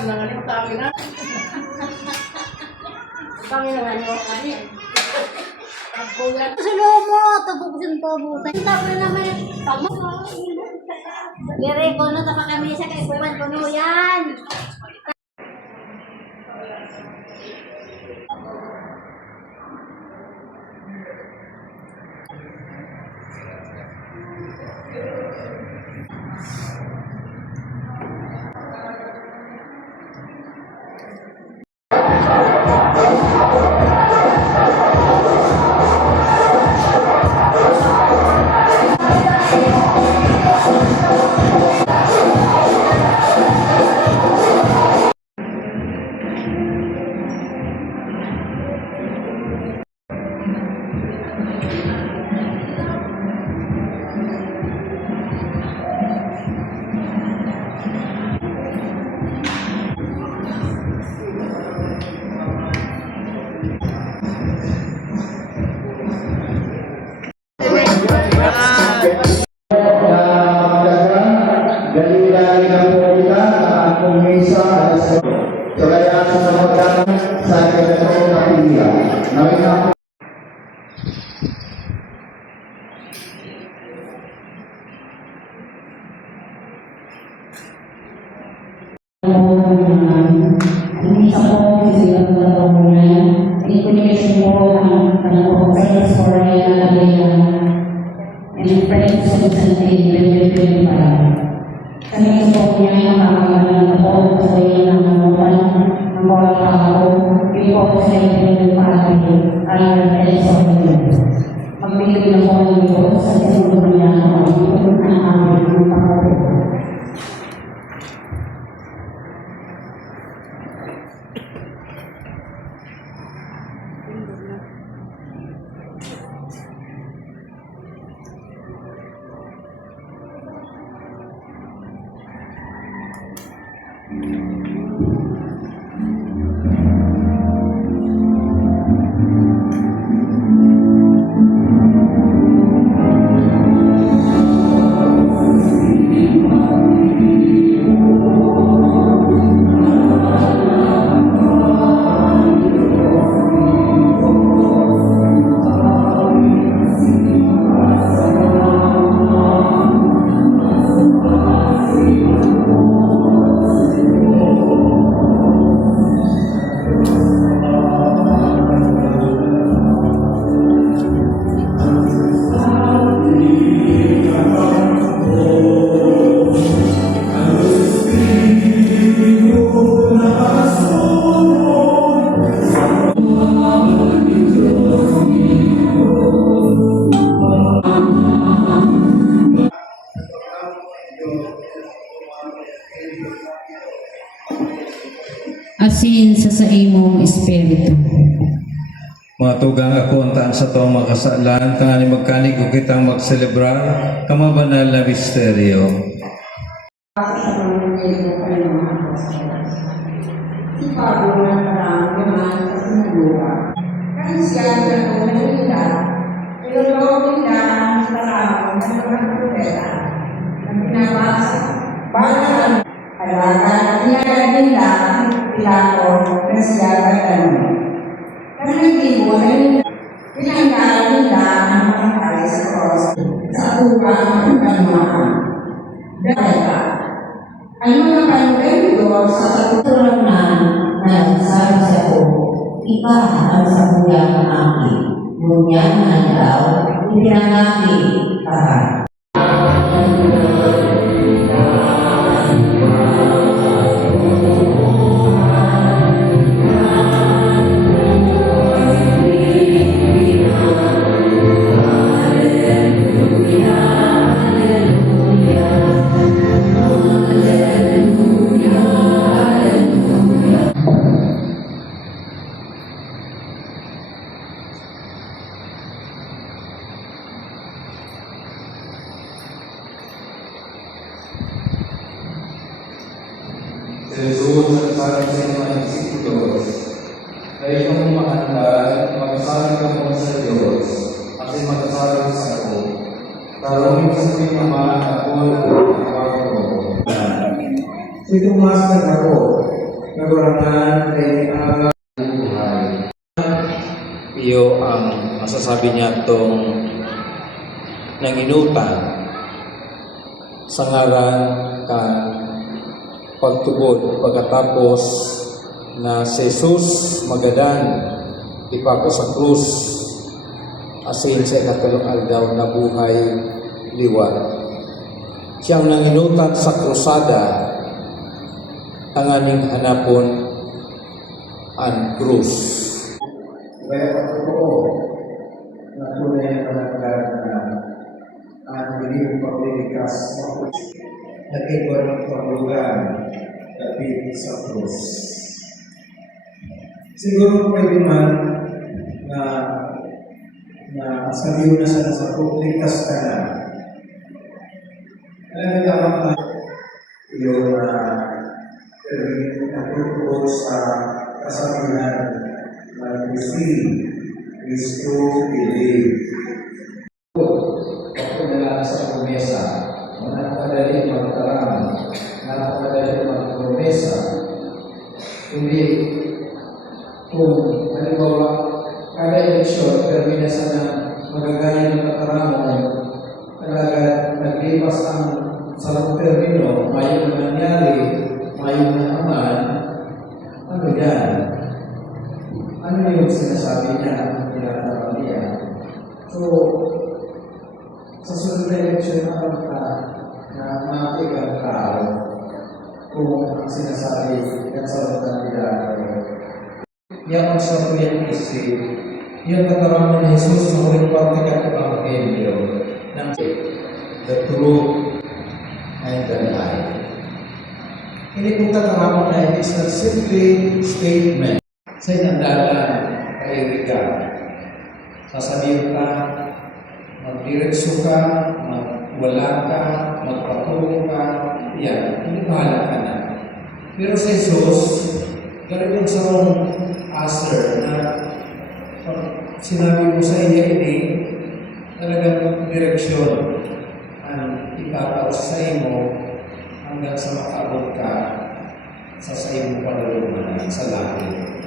Naman na nga yung kami na. Kami na nga yung kami. Sulo mo, tagusin to buta. Tapos naman yung tama. Gere ko na tapos kami sa kay kuwan kuno yan. Asin sa imong espiritu. Mga tugang ako ang sa itong makasalan, tangani magkanig ko kitang magselebrar, kamabanal na misteryo. Si Pablo na parang naman sa sinagoga. Kasi siya ang nila, ilolong nila ang parang ng mga propeta na pinabasa. Balang alaga, iyagan nila Pilato na siya tatanong. Karanibo na nila, pinanggalan nila ang makakali sa cross sa upang ng kanumaan. Dahil ba? Ang mga kanibendor sa katutunan na nagsabi sa ko, iba ang sa buya ng akin. Ngunyan na daw, hindi na natin tahan. Jesus nagsabi sa mga disipulos, kayo kung mahanda, magsabi ka mo sa Diyos, kasi magsabi sa ko. Tarong sa pinama ako ang tawag ko. Si Tomas na ako, kagurangan kay aga buhay. Iyo ang masasabi niya itong nanginutan sa ngaran ka pagtubod pagkatapos na si Jesus magadan ipako sa krus asin sa ikatulong aldaw na buhay liwat. Siyang nanginutan sa krusada tanganing hanapon ang krus. Kaya pagkakoo na tunay na panagdag na ang bilibong paglikas nag-iba ng paglugan kapit sa krus. Siguro pwede man na sabihin na siya sa ligtas ka na. Alam niyo naman yung nagtuturo sa kasabihan na to see is to believe. Ako nalala sa promesa, napakadali magtarang, napakadali magpromesa. Hindi, kung halimbawa, kada eleksyon, perminasa na magagaya ng katarangon, talaga naglipas ang sa termino, may nangyari, may naman, ano yan? Ano yung sinasabi niya, ang tinatawag niya? So, sa sunod na eleksyon na matik ang tao kung ang sinasabi ng sa kandidato. Yan ang sa tuyang isip, yung katarangan ni Jesus na huling parte ng Ebanghelyo ng the truth and the lie. Hindi kong katarangan na it's not simply statement. Sa inandalan kay Riga, sasabihin ka, magdiretso ka, magwala ka, magpatulong ka, yan, hindi bahala ka na. Pero sa Jesus, ganun sa wrong answer na pag sinabi mo sa iya ini, talagang direksyon ang itataos sa imo hanggang sa makaabot ka sa imo panalungan sa langit.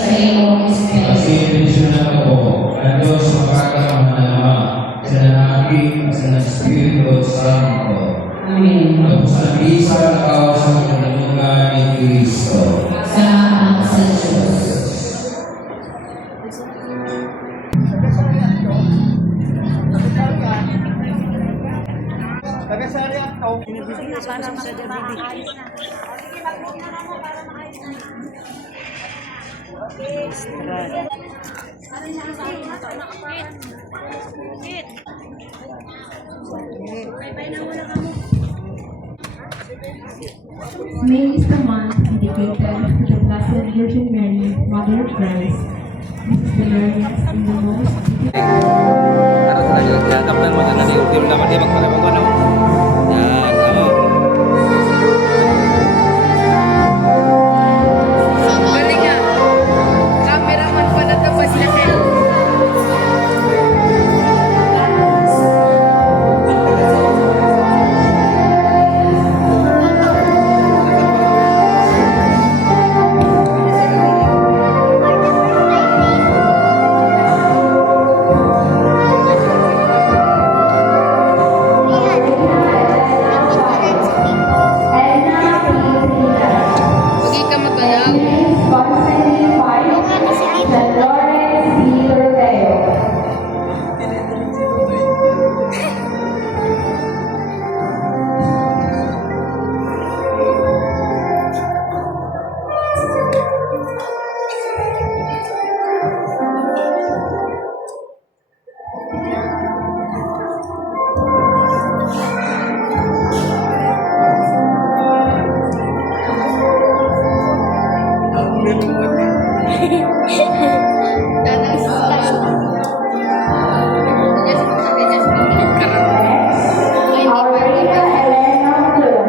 Sa iyong espiritu. Kasi pinisyonan ako ang Diyos makakamahan na naman sa nanakit sa Espiritu Santo. Amen. Magpasabisa na kao sa pinanungan ni Kristo. Salamat sa Diyos. May is the month dedicated to the Blessed Virgin Mary, Mother of Christ. This is the earliest and the most Harus lagi dianggap dan maganda di ultimo naman dia magpalabag ano. Yan, Galing nga. Cameraman pala tapos na siya. Huwag ka magalaw. Aurelina Elena Flor,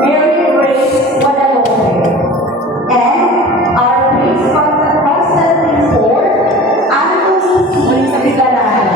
Mary Grace Guadalupe, and our priest Constantine Ford, Anthony C. Vigalano.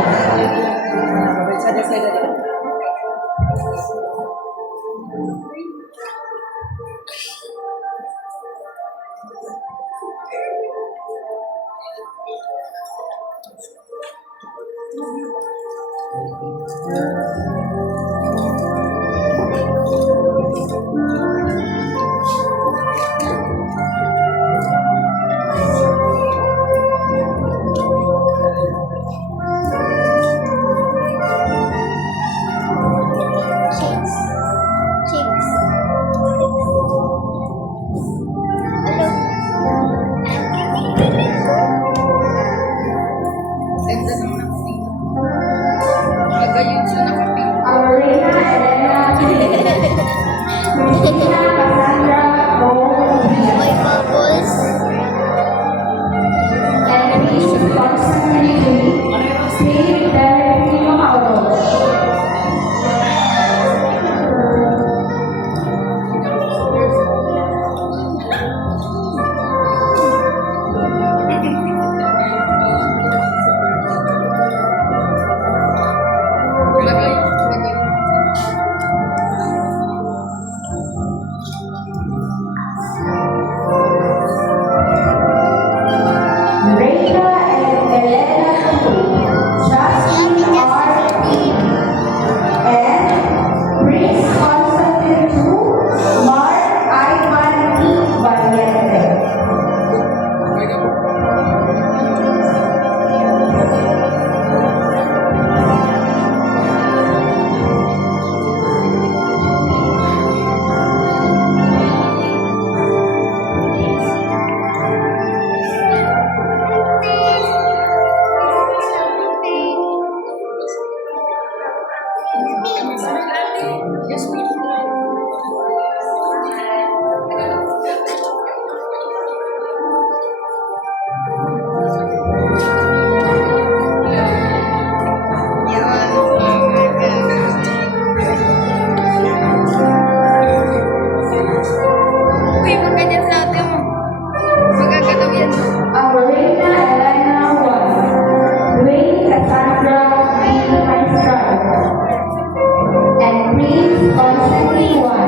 Prince Constantine I,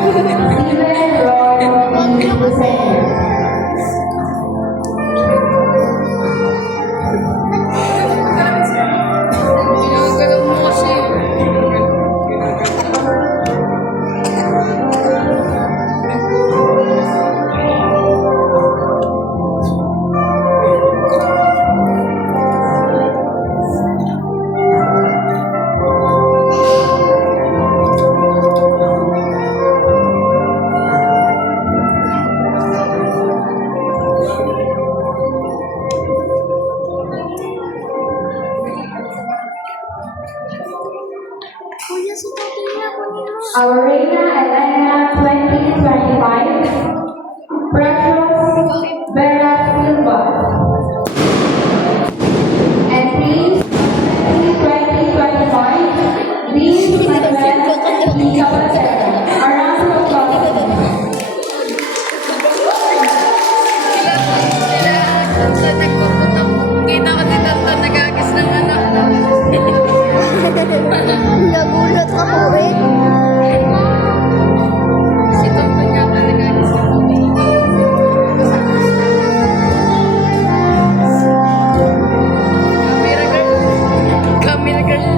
Stephen Roy Sr. Ginagalan mo kasi. Our Reina Elena 2025, Precious Vera Silva. And Prince 2025, Dean Manuel Di Capaceta. A round of applause. Sila nagpupunta. Kita ko din ang nagagas ng anak. Nagulat ako eh. Si Tonto niya pa nagagas ng Camera girl. Camera girl.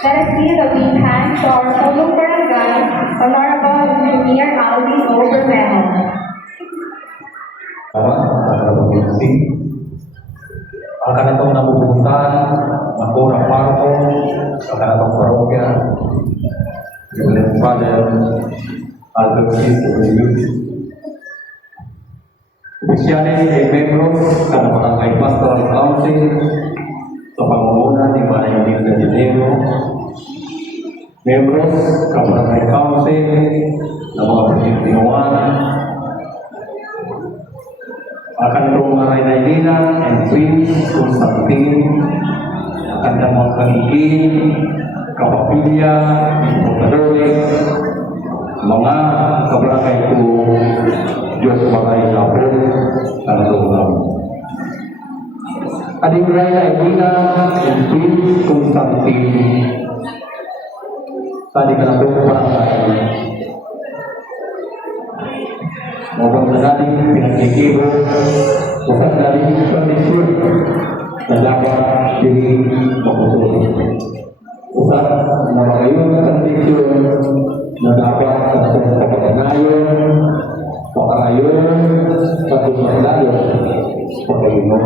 Let us give a big hand to our fellow barangay, Honorable Engineer Alvin Overmel. Ang kanatong nabubutan, makurang parko, ang kanatong parokya, Reverend Father Albert C. Opisyales ay membro ng Barangay Pastoral Council sa pangunguna ni Manay Mirna Dinero, membros ng Barangay Council ng mga Pagkitinuan, ang kantong Maray-Naylina and Prince Constantine, ang kantang mga kanigin, kapapilya, pagkadores, mga kabarangay ko, Diyos Maray Kapon, ang tulong. Adik Maray-Naylina and Prince Constantine, tadi ka na po barangay. Maupang natin pinagkikibo, usap natin kondisyon na dapat diri maputuloy. Usap na magayon na kondisyon na dapat sa pagkanayon, pakarayon, pagkakalayon, pagkayon.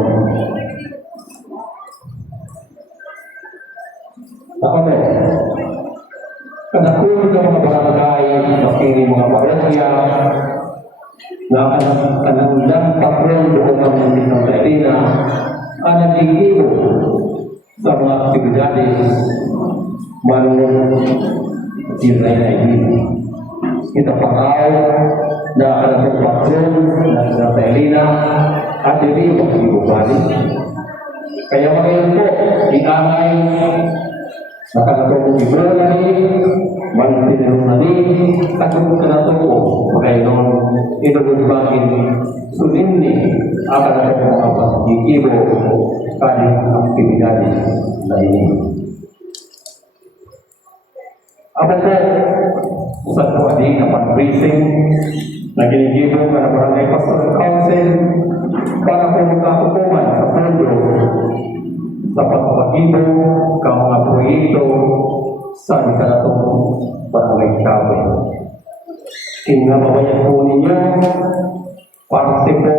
Takamo, kanakulog ng mga barangay, makini mga parokya, na kanang patron doon ng Pilipinas ang nagkikibo aktibidades manunod sila'y naibig. Kita pakaw na kanatong patron na Santa Elena at hindi mag-ibubali. Kaya ngayon po, ikamay na kanatong ibulani, mantinirong na din, katong kanatong po, magkainon, inugulbagin, sulimni, ang kanatong mga pag-iibo, kaning aktibidades na ini. Ako po, sa tuwadi na fundraising na ginigibo ka na Barangay Pastoral Council para po magkatutuman sa pondo sa pagpapagibo ka mga proyekto sa ikanatong Barangay Chapel. Kinababayan po ninyo, parte po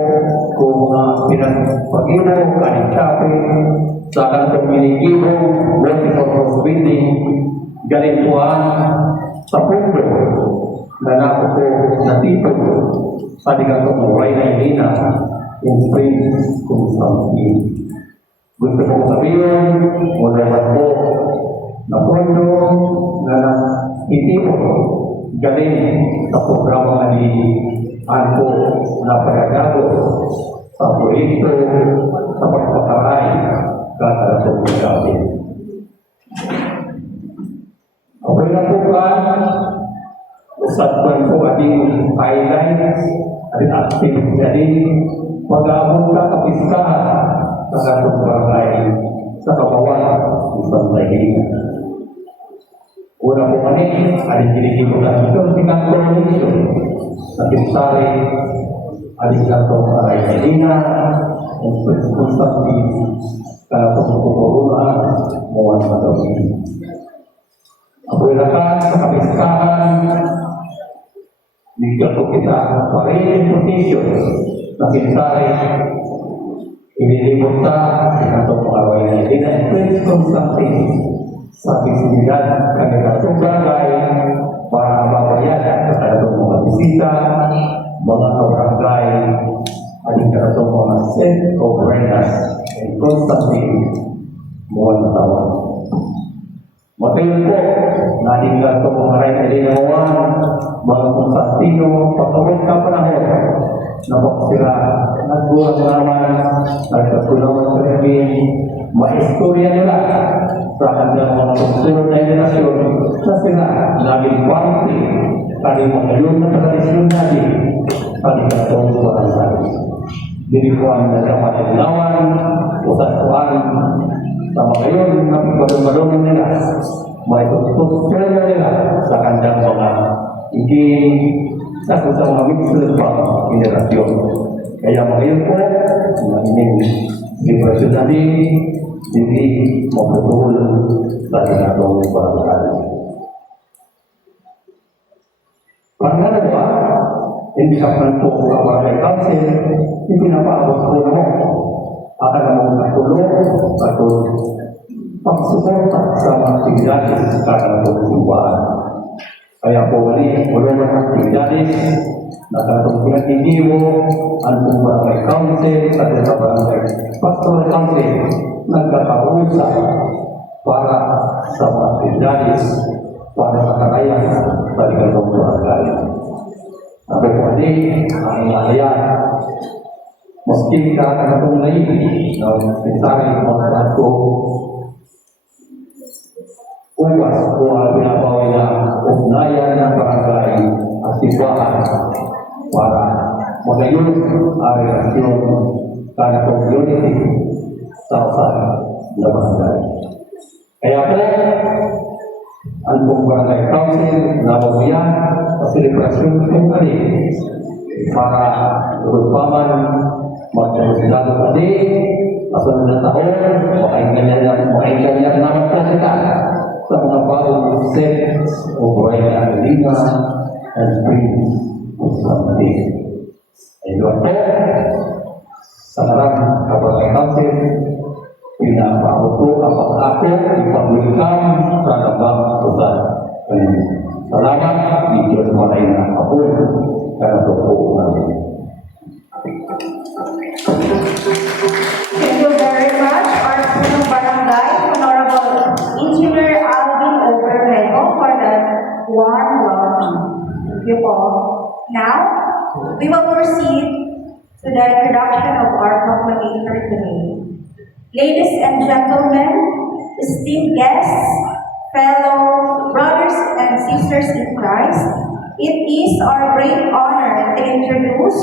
kung mga pinagpagibo ka ng Chapel sa ikanatong ginigibo, multi-purpose building, galintuan sa pundo na napo po natipod sa digatong Uray na Elena in Spring, Constantine. Gusto kong sabihin, mula po na pundo na itipod galing sa programa ni Anpo na pagagago sa proyekto sa pagpakaray katalatong gabi. Okay na po ba? Usapkan po ating highlights at active din pag-aabot ka kapistahan sa katong barangay sa kabawan ng Santa Elena. Una po kami, aling ginigito na ito, tinagkonisyon na pinsari, aling katong Aray Elena, ang Constantine, katong kukurunaan, muwan sa gawin. Ako'y lakas sa kapistahan, bigyan ko kita pareil position na pinsari, inilibot sa itong Aray na Elena, Prince Constantine, sa bisibilidad kanilang bagay para mabayan sa kanilang mga bisita, mga kabarangay, at kanilang mga set of Renas and Constantine, muwan na tawag. Matayon po, nahingan ko mga Aray na Elena mga Constantino, pagkawin ka panahon, na sila nagbulang naman, nagkatulungan sa rin, maistorya nila sa kanilang mga pagsunod na generasyon na sila naging parte kanilang mga yun na tradisyon natin kanilang katong barangay. Dinipuan na sa patiglawan, usasuan, sa mga yun na pagbalong-balong nila, may tututulong nila sa kanilang mga iging sa mga mixed pa generasyon. Kaya mga yun po, na ining liberasyon natin, hindi maputul sa ginatong barangay. Pangalawa, hindi ka man po ang barangay council, ipinapaabot po mo akan namang katulong at pagsuporta sa mga aktibidades sa kanatong simbahan. Kaya po wali, ulungan ng aktibidades na kanatong pinag-igiwo ang barangay council at sa barangay pastoral council nagkakausap para sa mga aktibidades para sa kakayan sa ligatong barangay. Ako po din ang inalayan maski ka kanatong lain na pinsari mga ko upas kung ang pinapaway na ugnayan ng barangay at simbahan para magayon ang relasyon kanatong unity sa na barangay. Kaya po, ang barangay council na mabuyan sa selebrasyon ng kali para upaman magkaroon tadi asal na taon, makainganyan naman po kita sa mga bagong set o Uray na Elena and Prince Constantine. Ayun po, sa harap kabarangay council, pinapaabot ko ang pag-ako, ipag-welcome sa Lambang Tusan. Salamat, di Diyos malay na kapun, karena po namin. Thank you very much, our Punong Barangay, Honorable We will proceed to the introduction of our proclamator today. Ladies and gentlemen, esteemed guests, fellow brothers and sisters in Christ, it is our great honor to introduce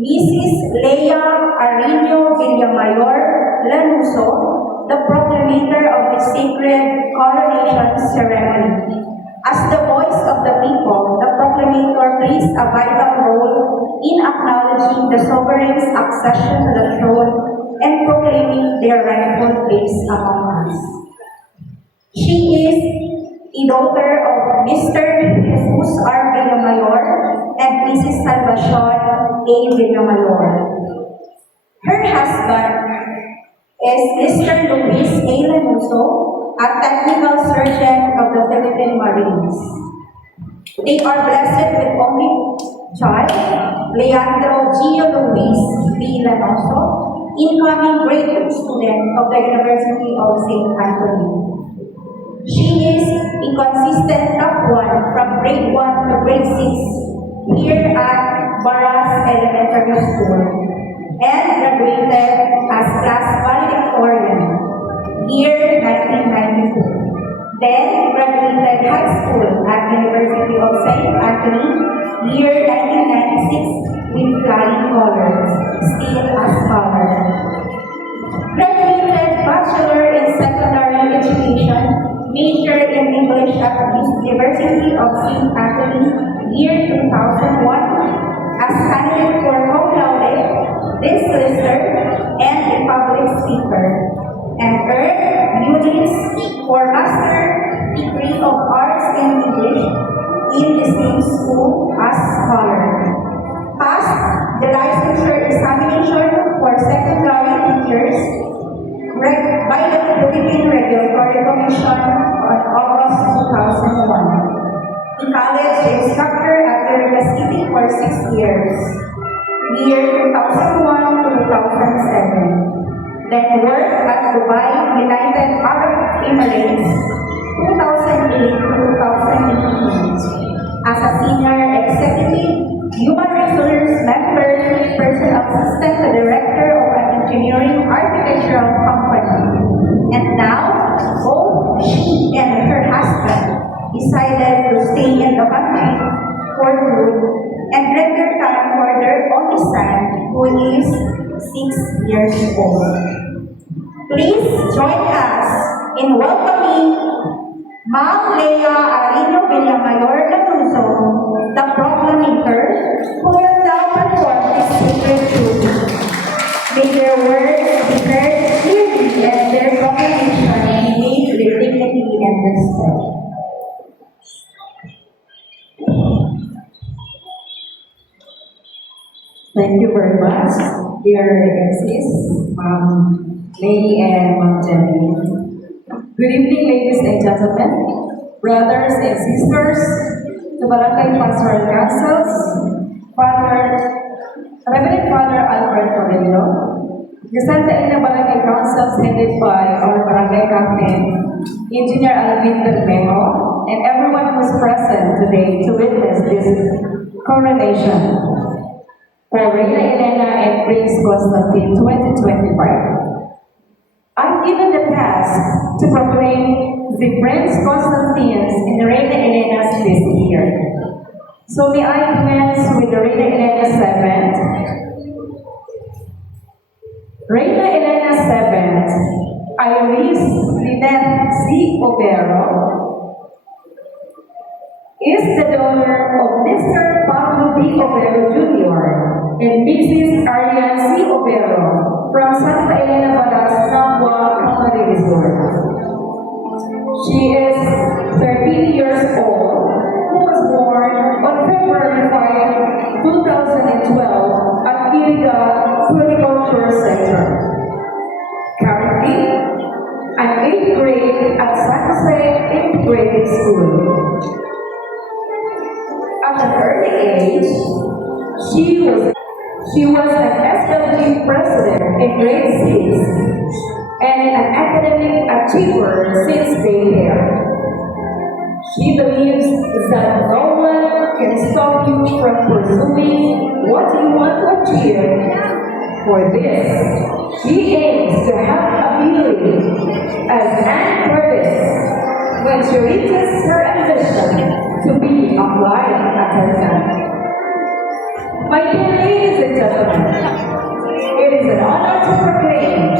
Mrs. Leia Arino Villamayor Lanuso, the proclamator of the sacred coronation ceremony. As the voice of the people, the proclamator plays a vital role in acknowledging the sovereign's accession to the throne and proclaiming their rightful place among us. She is a daughter of Mr. Jesus R. Villamayor and Mrs. Salvacion A. Villamayor. Her husband is Mr. Luis A. Lanuso, a technical surgeon of the Philippine Marines. They are blessed with only child, Leandro Gio Luis B. Lanoso, incoming grade student of the University of St. Anthony. She is a consistent top 1 from grade 1 to grade 6 here at Baras Elementary School and graduated as class valedictorian year 1992. Then graduated high school at University of St. Anthony year 1996 with flying colors, still a scholar. Graduated Bachelor in Secondary Education, major in English at University of St. Anthony year 2001 as candidate for cum laude, this solicitor, and a public speaker, and earned units for Master Degree of Arts in English in the same school as scholar. Passed the licensure examination for secondary teachers by the Philippine Regulatory Commission on August 2001. In college, instructor at university for 6 years, year 2001 to 2007. Then worked at Dubai United Arab Emirates 2008 to 2018 as a senior executive human resource member, person assistant to director of an engineering architectural company. And now, both she and her husband decided to stay in the country for good and render time for their only son, who is 6 years old. Please join us in welcoming Ma'am Leia Arino Villamayor Lanuso, the proclamator, who will now perform this sacred duty. May their words be heard clearly and their proclamation be made with dignity and respect. Thank you very much, dear MCs, Lady and Ma'am Jenny. Good evening, ladies and gentlemen, brothers and sisters, the Barangay Pastoral Councils, Reverend Father Alfred Correlio, the Santa Ana Barangay Councils headed by our Barangay Captain, Engineer Alvin Bermejo, and everyone who is present today to witness this coronation for Reina Elena and Prince Constantine 2025. I'm given the task to proclaim the Prince Constantines and Reina Elena's this year. So may I commence with the Reina Elena 7th. Reina Elena 7th, Iris Lynette C. Obero, is the daughter of Mr. Pablo D. Obero Jr. and Mrs. Ariane C. Obero from Santa Elena Baras, Nabua, Camarines Resort. She is 13 years old, who was born on February 5, 2012 at Iriga Floriculture Center. Currently, an 8th grade at San Jose Integrated School. At an early age, she was an SW president in grade 6 and an academic achiever since daycare. He believes that no one can stop you from pursuing what you want to achieve. For this, he aims to have ability as Anne Curtis when she reaches her ambition to be a flight attendant. My dear ladies and gentlemen, it is an honor to proclaim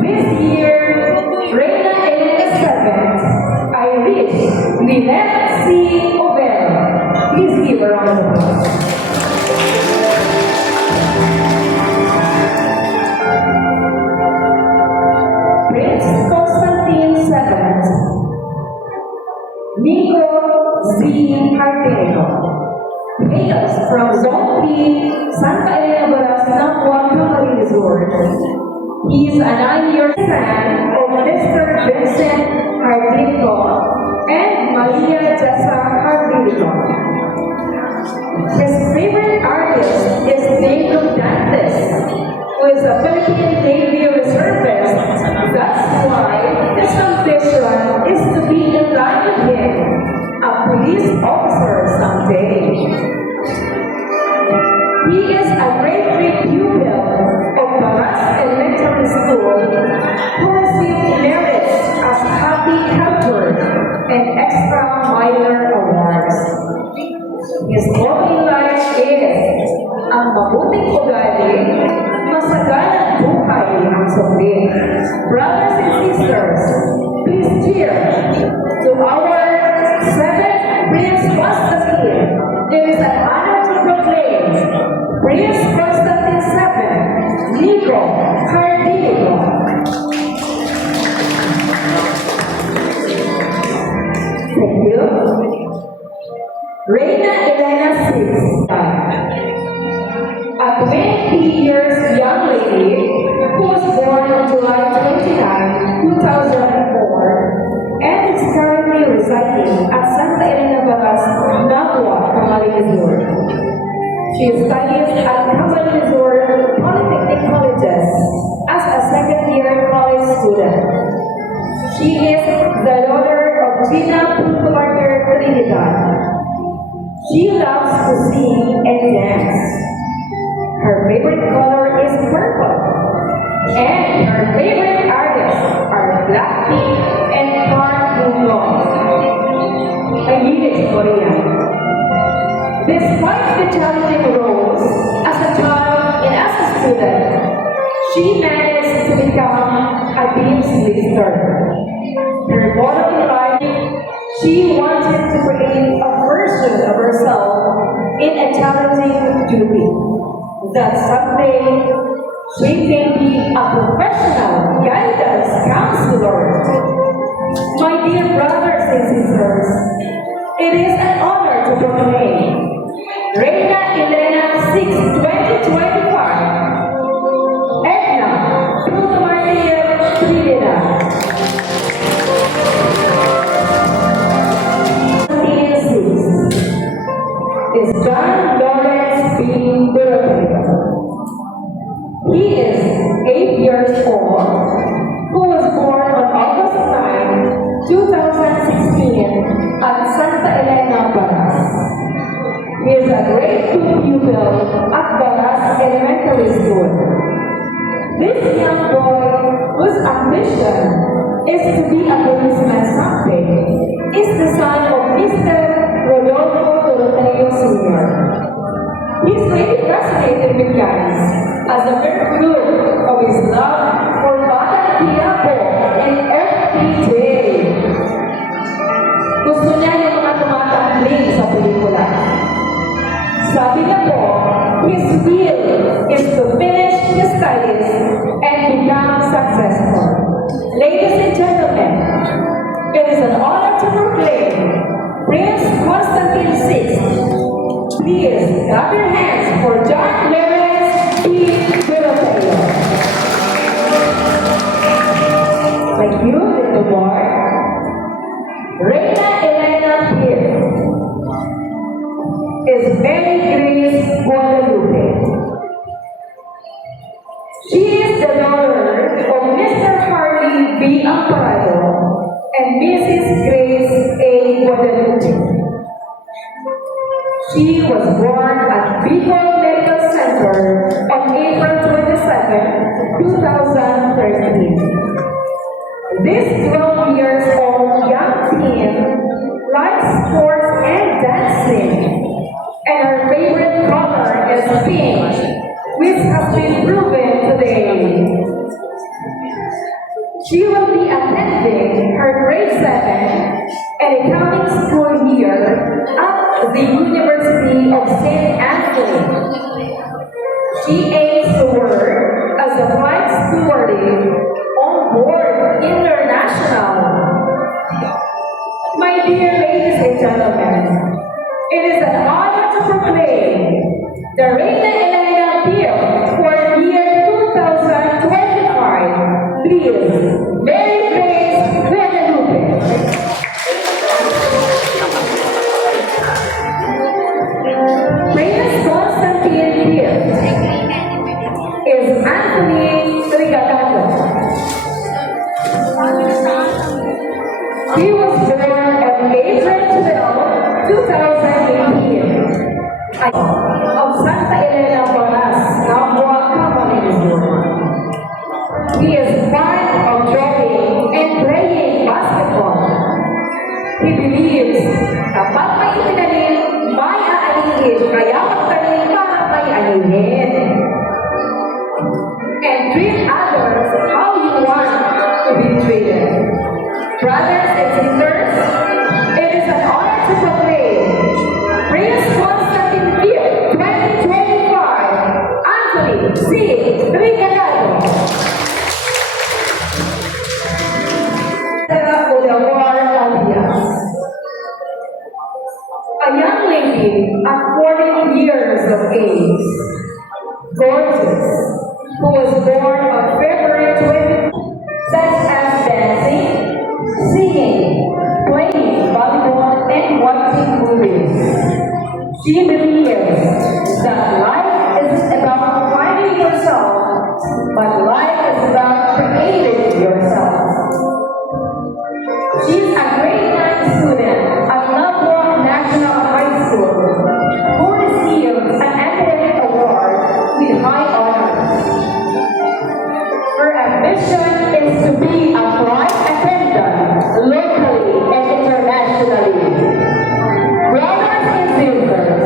Miss Year Reina Elena VII, Irish Lynette C. Overo. Please give a round of applause. Prince Constantine VII, Nico Z. Carpino, hails from Zone 3, Santa Elena Baras, Nampua, Camarines Resort. He is a 9-year son of Mr. Vincent Hardinico and Maria Jessa Hardinico. His favorite artist is Diego Dantes, who is a Philippine Navy reservist. That's why his ambition is to be in line with him, a police officer someday. He is a great pupil of Baras Elementary School who received merits as Happy Helper and Extra Minor Awards. His goal in life is ang mabuting ugali, masaganang buhay ang sundin. Brothers and sisters, please cheer to our 7th Prince Constantine. It is an honor to proclaim Prince Constantine VII, Nico Cardinico. Thank you. Reina Elena VI, a 20 years young lady who was born on July 29, 2004, and is currently residing at Santa Elena Baras, Nampua, Camarines Resort. She studies at Camarines Resort Polytechnic Colleges as a second-year college student. She is the daughter of Gina Puntumarker Trinidad. She loves to sing and dance. Her favorite color is purple. And her favorite artists are Blackpink and Park Bo-gum. Ayun Korea. Despite the challenging roles as a child and as a student, she managed to become a Dean's Lister. Her motto in life, she wanted to create a version of herself in a challenging duty, that someday she can be a professional guidance counselor. My dear brothers and sisters, it is an honor to proclaim Reina Elena VI 2025, Edna Puntumarker Trinidad. Is John Lawrence B. Duroteo. He is 8 years old, who was born on August 9, 2016 at Santa Elena Baras. He is a grade 2 pupil at Baras Elementary School. This young boy, whose ambition is to be a policeman someday, is the son of Mr. Rodolfo Doroteo Sr. He's really fascinated with guys as a mere proof of his love for Batang Quiapo and FPJ. Gusto niya yung mga tumatambling sa pelikula. Sabi niya po, his will is to finish his studies and become successful. Ladies and gentlemen, it is an honor to proclaim Prince Constantine VI. Please clap your hands for John Lawrence B. Duroteo. Thank you, little boy. Reina Elena here is Mary Grace Guadalupe. She is the daughter of Mr. Harley B. Amparado and Mrs. Grace A. Guadalupe. She was born at Bicol Medical Center on April 27, 2013. This 12 years old young teen likes sports and dancing, and her favorite color is pink, which has been proven today. She will be attending her grade 7 and accounting school year at the University of St. Anthony. She aims to work as a flight stewardess on board International. My dear ladies and gentlemen, it is an honor to proclaim the Reina Elena Bill for year 2025. Please, Mary Grace Guadalupe. Prince Constantine Bill is Anthony Rigagato. He was born on April 12, 2018 of Santa Elena Baras, Nabua, Camarines. He is fond of drawing and playing basketball. He believes kapag may itinanim, may aanihin, kaya magtanim para may anihin. And treat others how you want to be treated. Brothers and sisters, it is an honor to proclaim Prince Constantine Gift 2025, Anthony C. Rigagato. Sarah Odawar Alias. A young lady at 14 years of age, gorgeous, who was born on February 20, such as dancing, singing, playing volleyball, and watching movies. She believes that life isn't about finding yourself, but life is about creating yourself. She's a grade 9 student at Nabua National High School who received an academic award with high honors. Her ambition is to be a flight attendant locally and internationally. Brothers and sisters,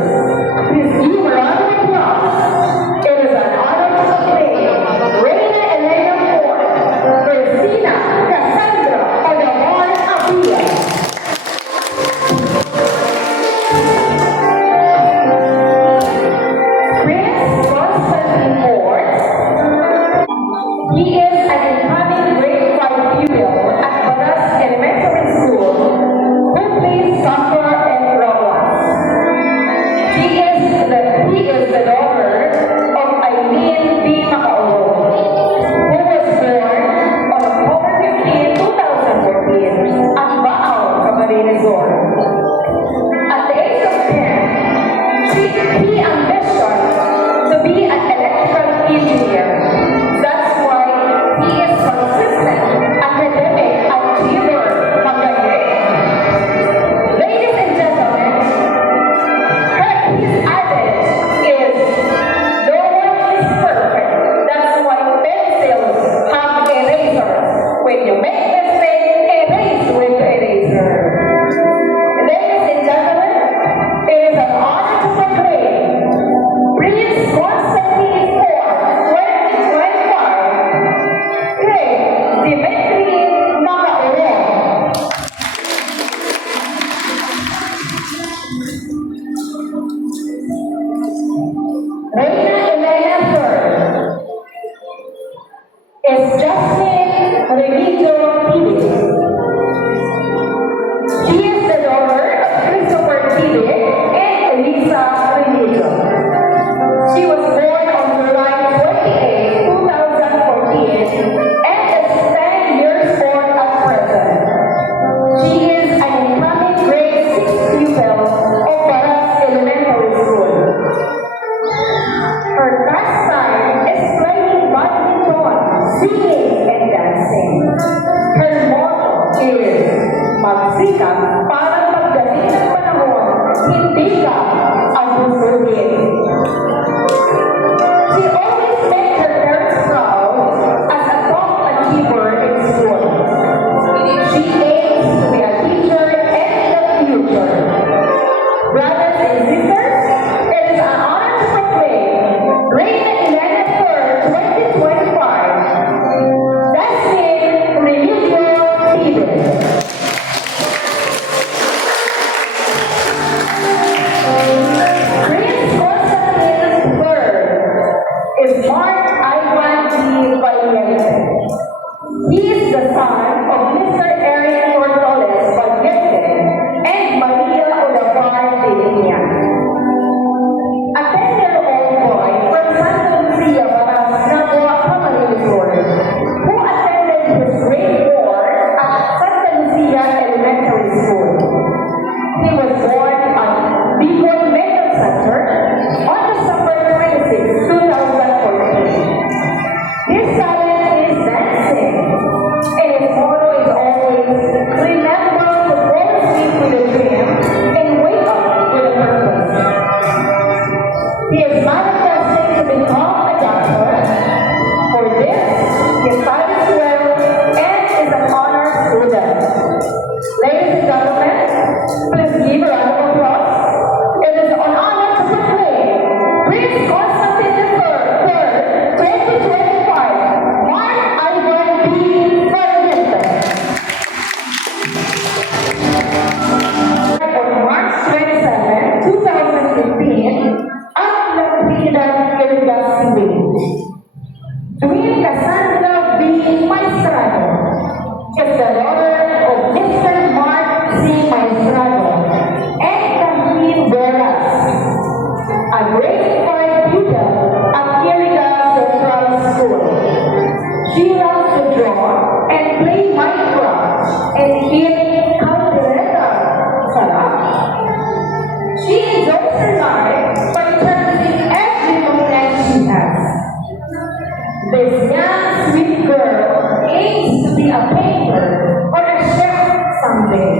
someday.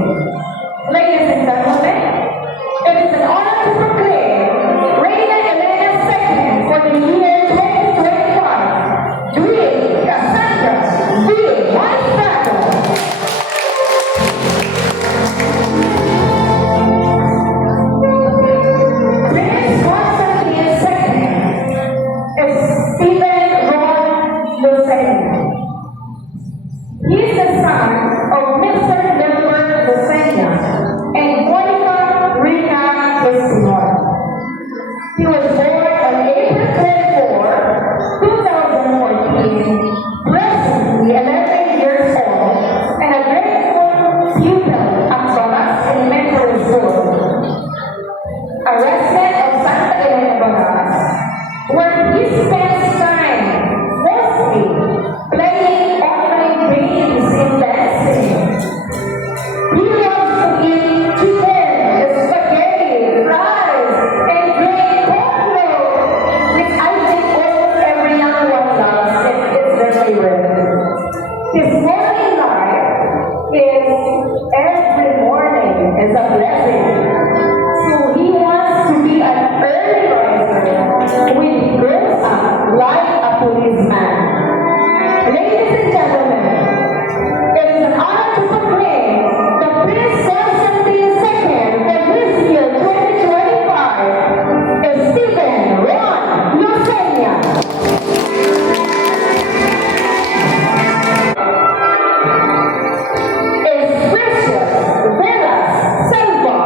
Ladies and gentlemen, it is an honor to proclaim Reina Elena II for the year 2025, Dwayne Cassandra V. Monstrato. Prince Constantine II is Stephen Ron Lucena. He is the son of Mr. Lambert Lucena and Monica Rina Estimor. He was born on April 24, 2014, presently 11 years old, and a grade 1 pupil at Balas Elementary School. A resident of Santa Elena, Balas, where he spends time mostly playing online games and dancing. He loves to eat chicken, spaghetti, fries, and drink cocktail, which I think almost every young one loves and it's their favorite. His morning life is every morning is a blessing. So he wants to be an early riser when he grows up like a policeman. Ladies and gentlemen, it is an honor to proclaim the Prince Constantine II for this year 2025 is Stephen Ron Lucena. Is Precious Velas Silva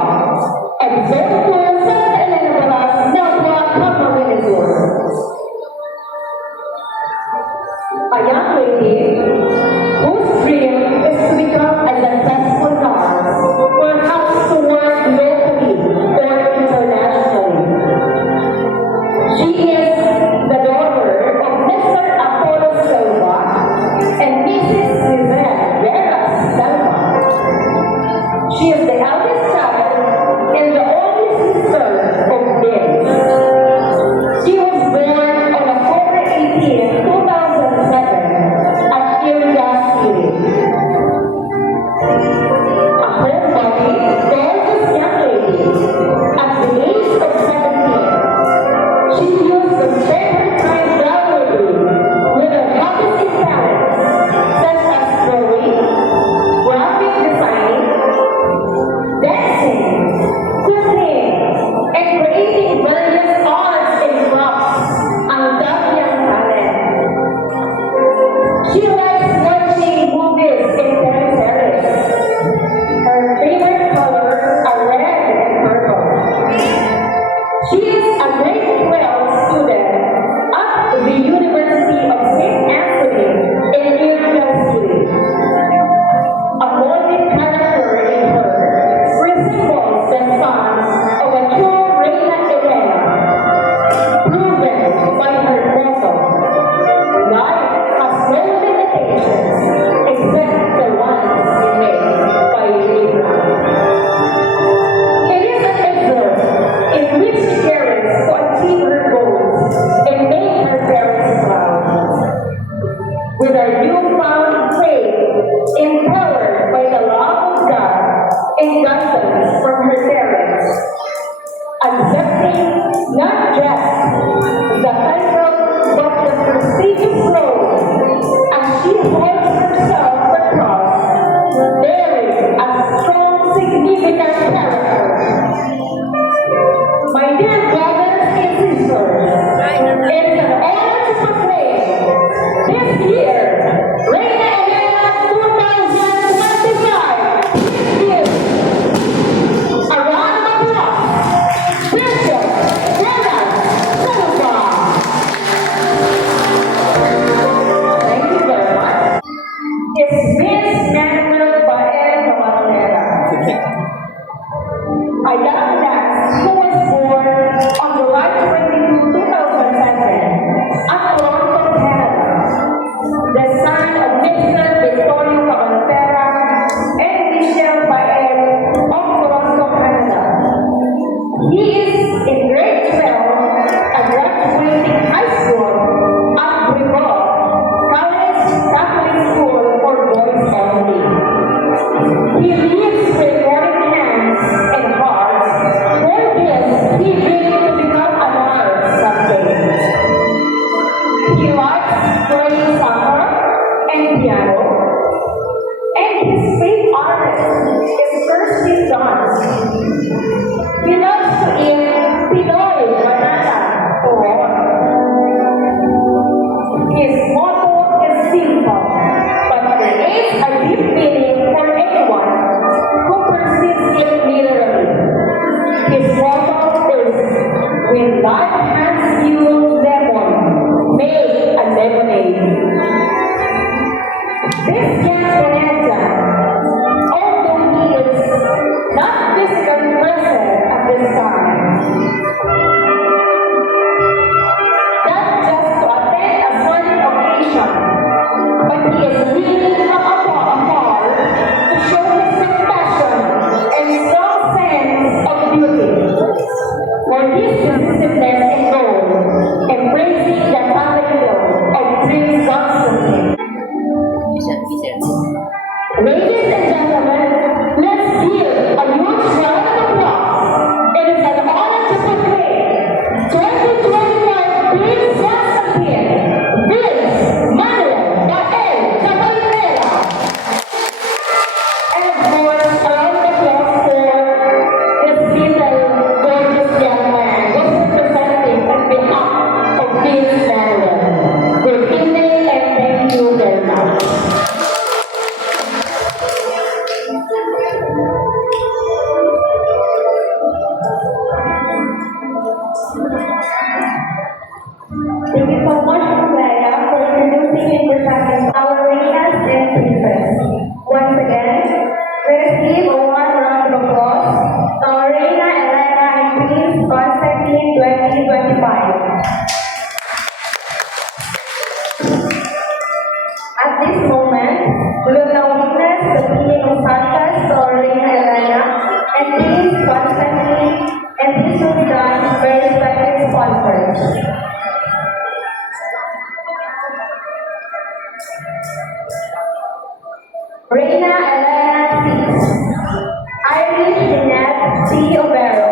Silvero.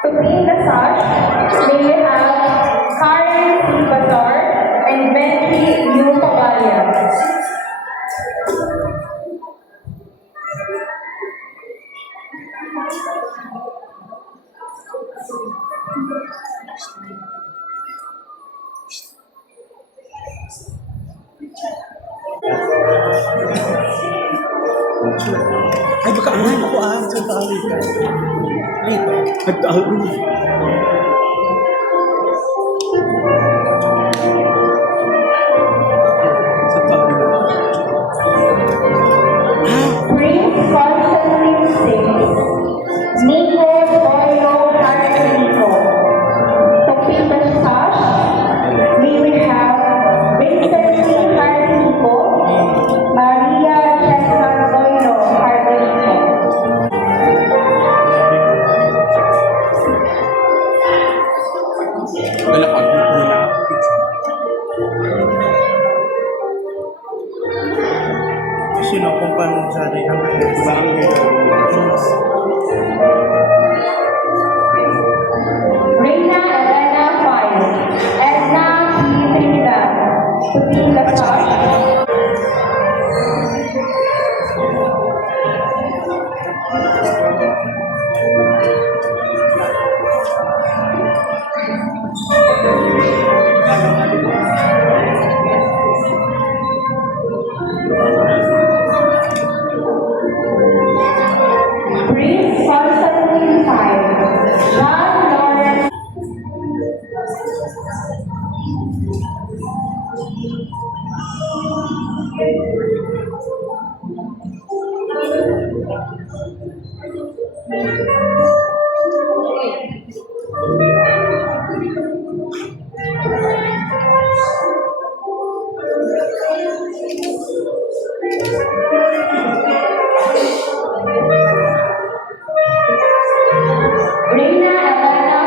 To clean the sash, may we have Karen C. Bazar and Benji U. Pagaya. Ay, baka anay ako sa tali ka. Ay, nagtaon. Sa tali. Prince Constantine Singh, Nico Boyo Cartenico. To clean the sash, may we have Vincent C. Cartenico, Maria Chesman Boyo Cartenico. Dala ko. Sino kung paano sa atin ang Reina Elena Fire, Edna P. Trinidad. To clean the sash, Prince Constantine Fire, John Lawrence. Reina Elena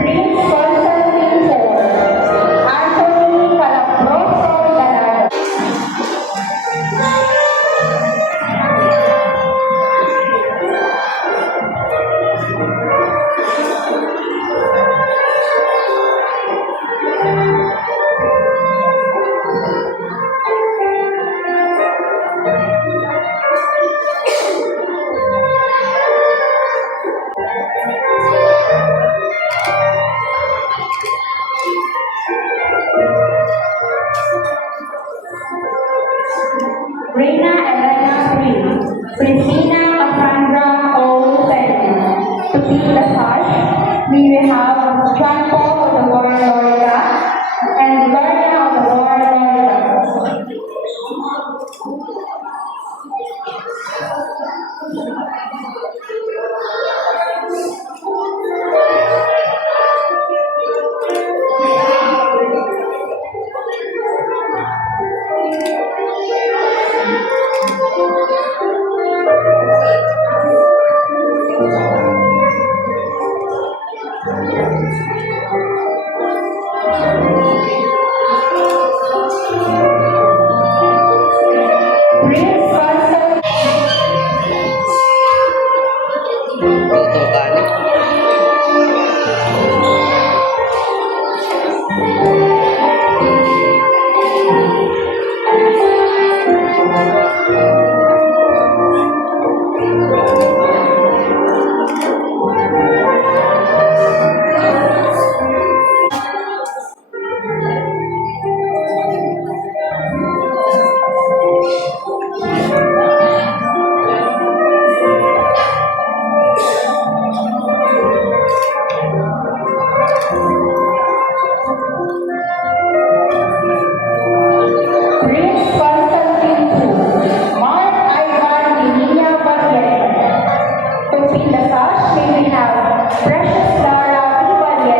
Prince Constantine Paul, Anthony Calaproso Dalaga. Reina Elena Free, Priscilla Cassandra O. Fenton. To clean the sash, may we have John Paul of the Lower Loretta and Lorna of the Lower Loretta. Prince Constantine Toto tali. Precious Lara P.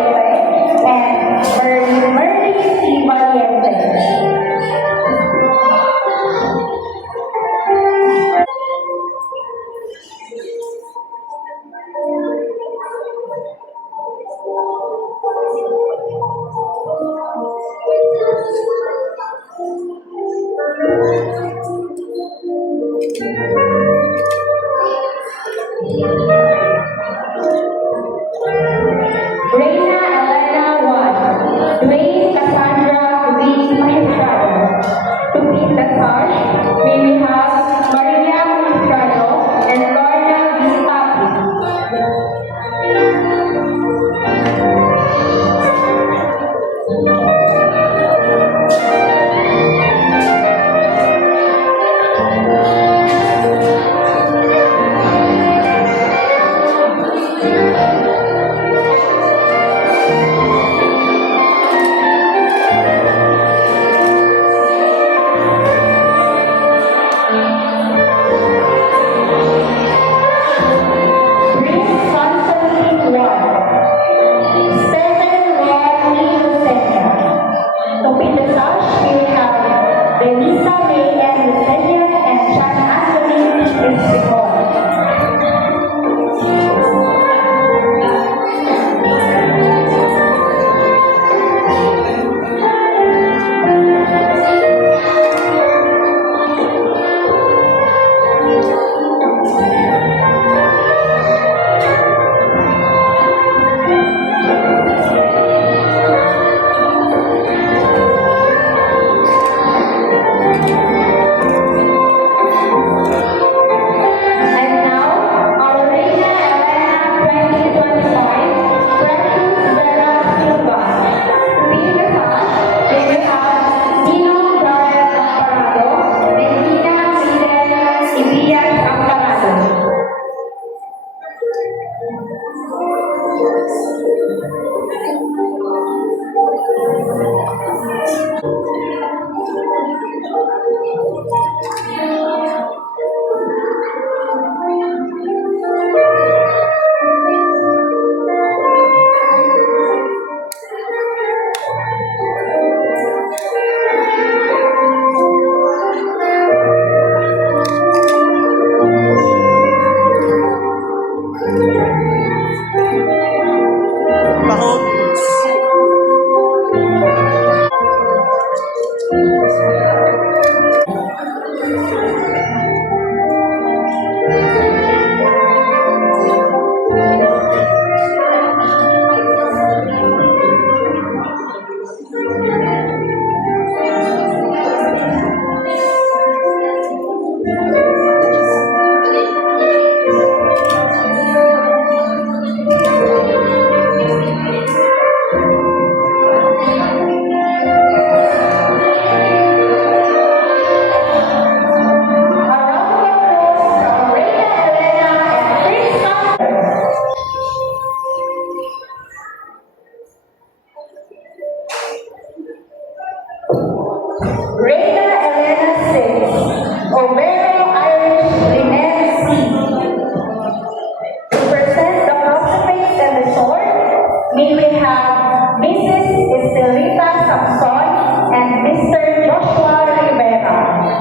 Baho. Reyna Elena Six, Omero Irish Lynette C. To present the crucifix and the sword, may we have Mrs. Estelita Samson and Mr. Joshua Rivera.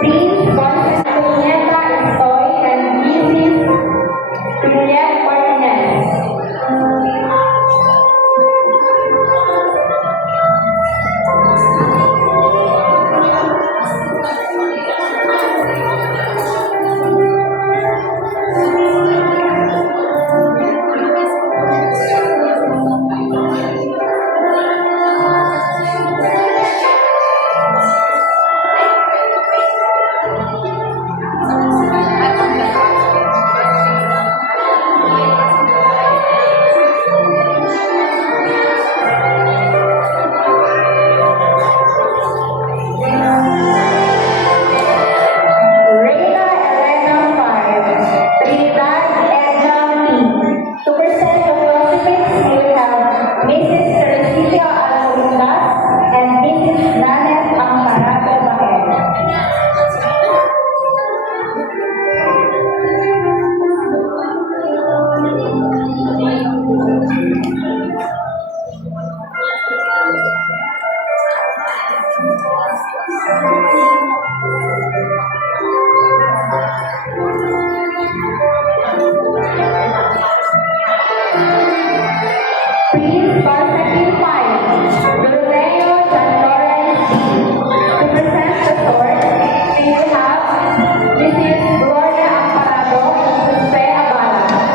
Please Constance Nieta Estoy and Mrs. Juliet Martinez. Reyna Elena Five, Trinidad Edna P. To present the crucifix, we have Mrs. Teresilia Alcolindas and Mrs. Nanet Amparato Baez. Please Constantine Five, Dorleo San Lawrence D. To present the sword, we will have Mrs. Gloria Amparado and Jose Abala.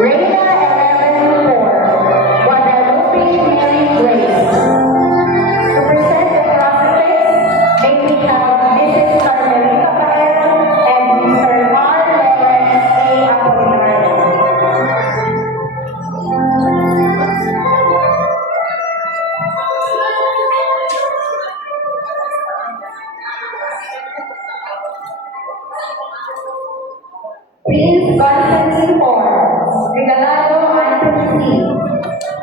Reyna 11-4, Guadalupe Mary Grace. To present the crucifix, may we have Mrs. Carmelita Pareto and Mr. R. Lawrence A. Apolinario. Please Constantine 4, Regalado Anthony C.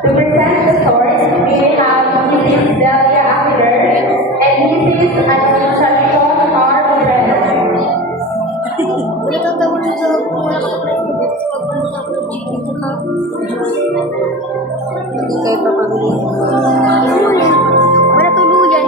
To present the sword, we will have Mrs. Delia Aguilar and Mrs. Anunciacion R. Moreno. Wala kang tawag sa wala ka pa rin. Hindi kayo pa pamilya. Tuluyan. Wala tuluyan.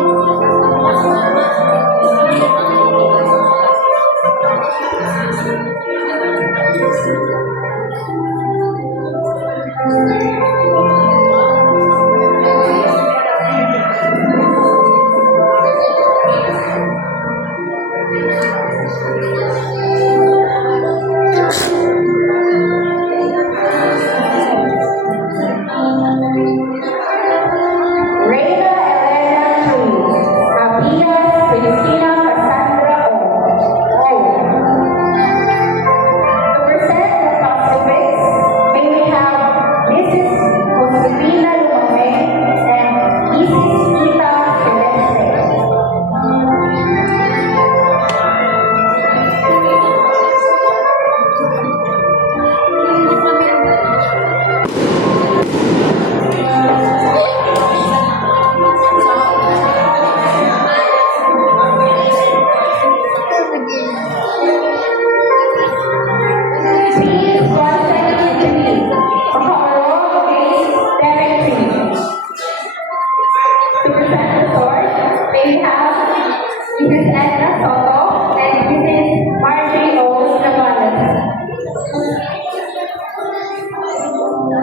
Reyna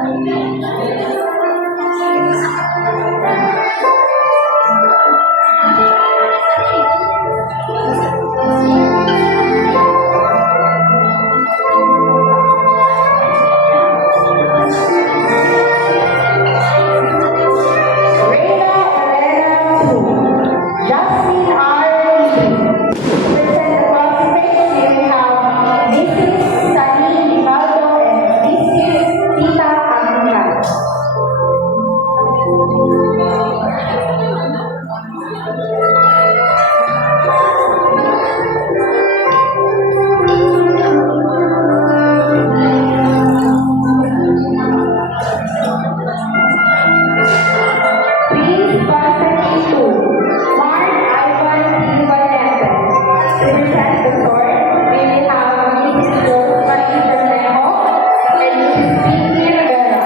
Elena Cruz, Jasmine R. Lee. To present the classmates, we have Mrs. Sunny Rivaldo and Mrs. Tita Angela. Please Constantine 2, Mark Ivan Silvanete. To present the sword, we will have Mrs. Rosemary Bermejo and Mrs. Vicky Rivera.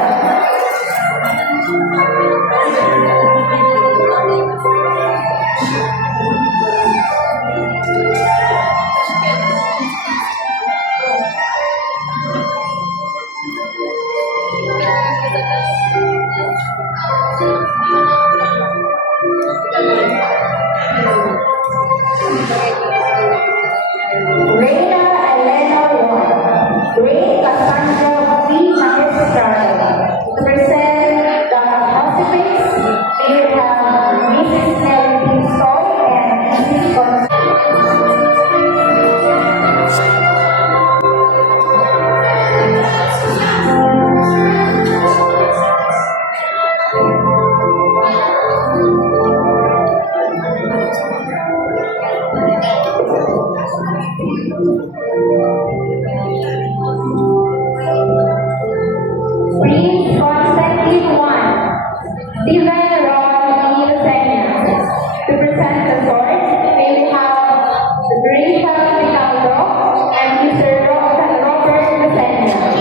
Reyna Elena Ward, Ray Cassandra V. Magistrado. To present the participants, we will have Mrs. Nelly Soy and Mrs. Gonzalez. Prince Constantine 1, Steven Ron Yesenia. To present the sword, we will have Teresa Ricardo and Mr. Robert Yesenia.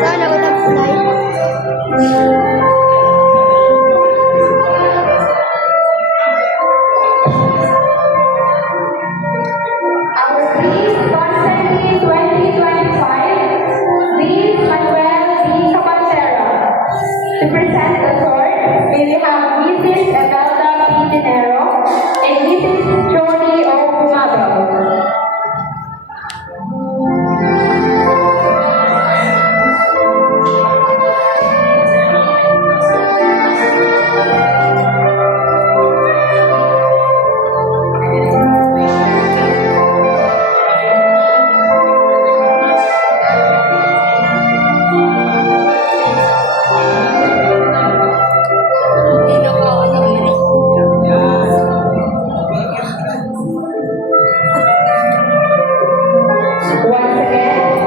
Saan ako nag-slide? Our Prince Constantine 2025, Luis Manuel D. Capantera. To present the sword, we will have Mrs. Evelda P. Dinero and Mrs. Jody O. Bumabel. Once again,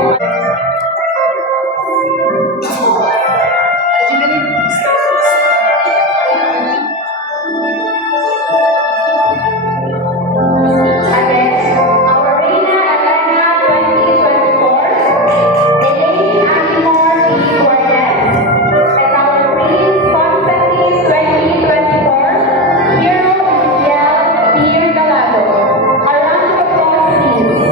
our Reina Elena 2024, Elaine Anymore P. Cortez, and our Prince Constantine 2024, Hero Miguel P. Galado. A round of applause, please.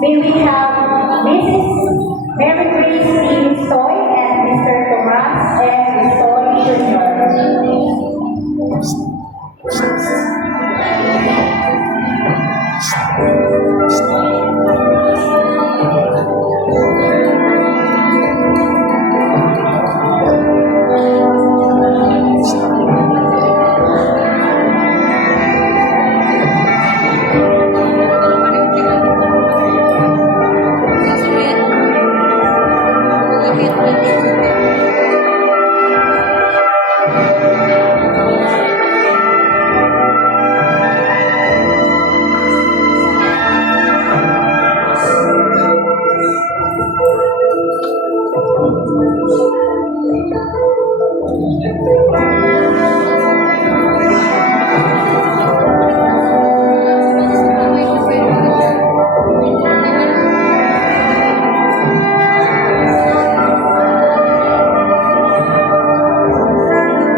may we have Mrs. Mary Grace Lee Soy and Mr. Tomas and Soy Jr.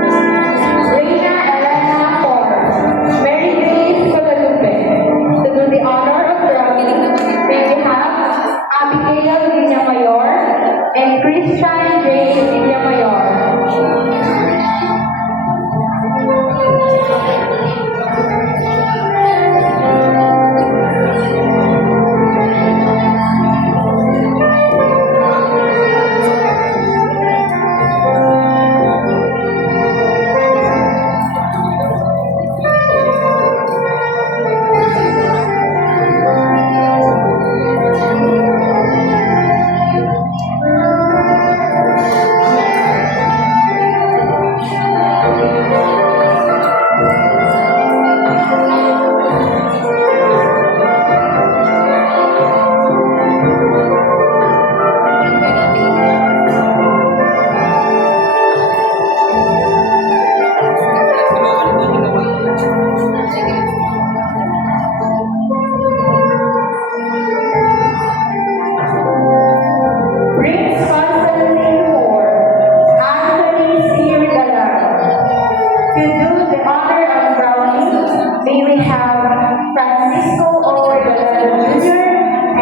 Reina Elena Forbes, Mary Grace Guadalupe. To do the honor of crowning, may we have Abigail Villamayor and Christian J. Villamayor. Prince Constantine IV, Anthony C. Regalado. To do the honor of crowning, may we have Francisco O. Regalado Jr.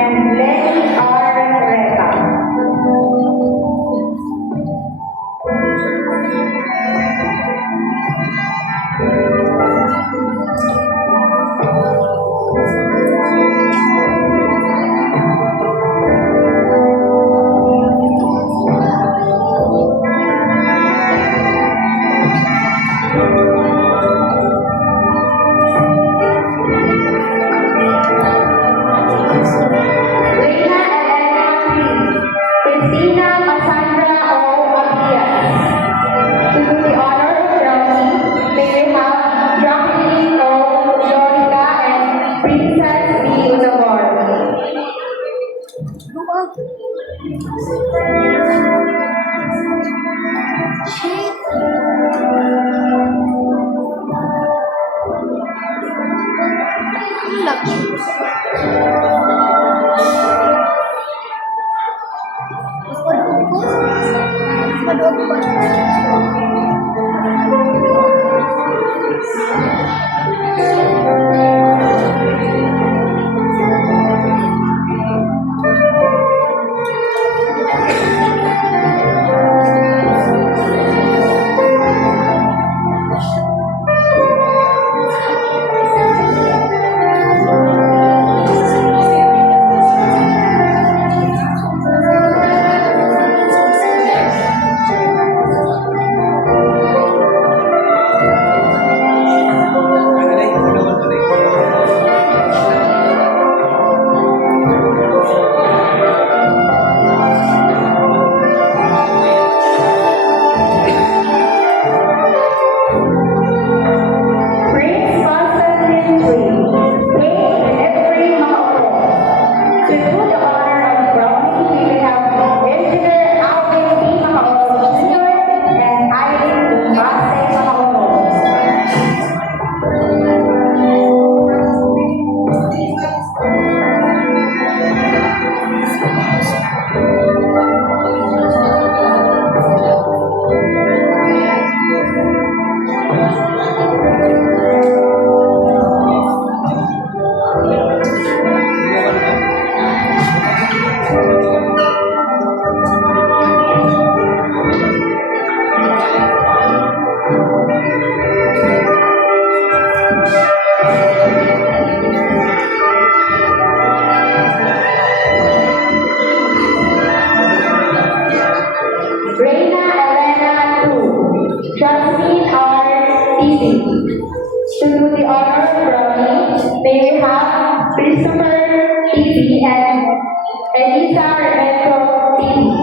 and Lenny R. Reta. Reina Elena Cruz, Christina Cassandra O. Aguias. To do the honor of crowning, may we have Jacqueline O. Florida and Princess B. Unabor. Prince Constantine III, Wayne and Every Macaulay. To do the honor of crowning, we will have Engineer Alvin P. Macaulay Jr. and Eileen Bombase Macaulay. Elisa Rebeto Titi.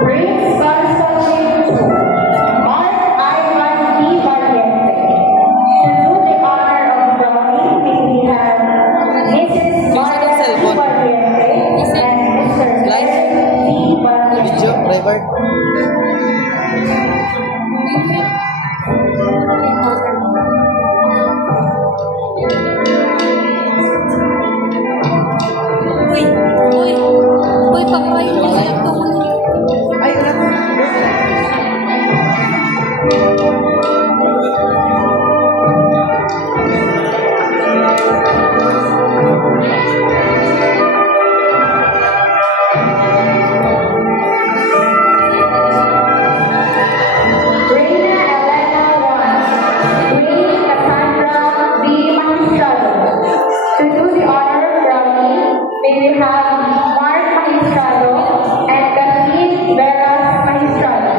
Prince Constantine II, Mark Ivan T. Valiente. To do the honor of crowning, may we have Mrs. Marta T. Valiente and Mr. Eric T. Valiente. Video, driver. Uy, pagkain mo sa ito. Ay, Reina Elena Juan, Queen Cassandra B. Magistrado. To do the honor of crowning, may we have Mark Magistrado and Kathleen Veras Magistrado.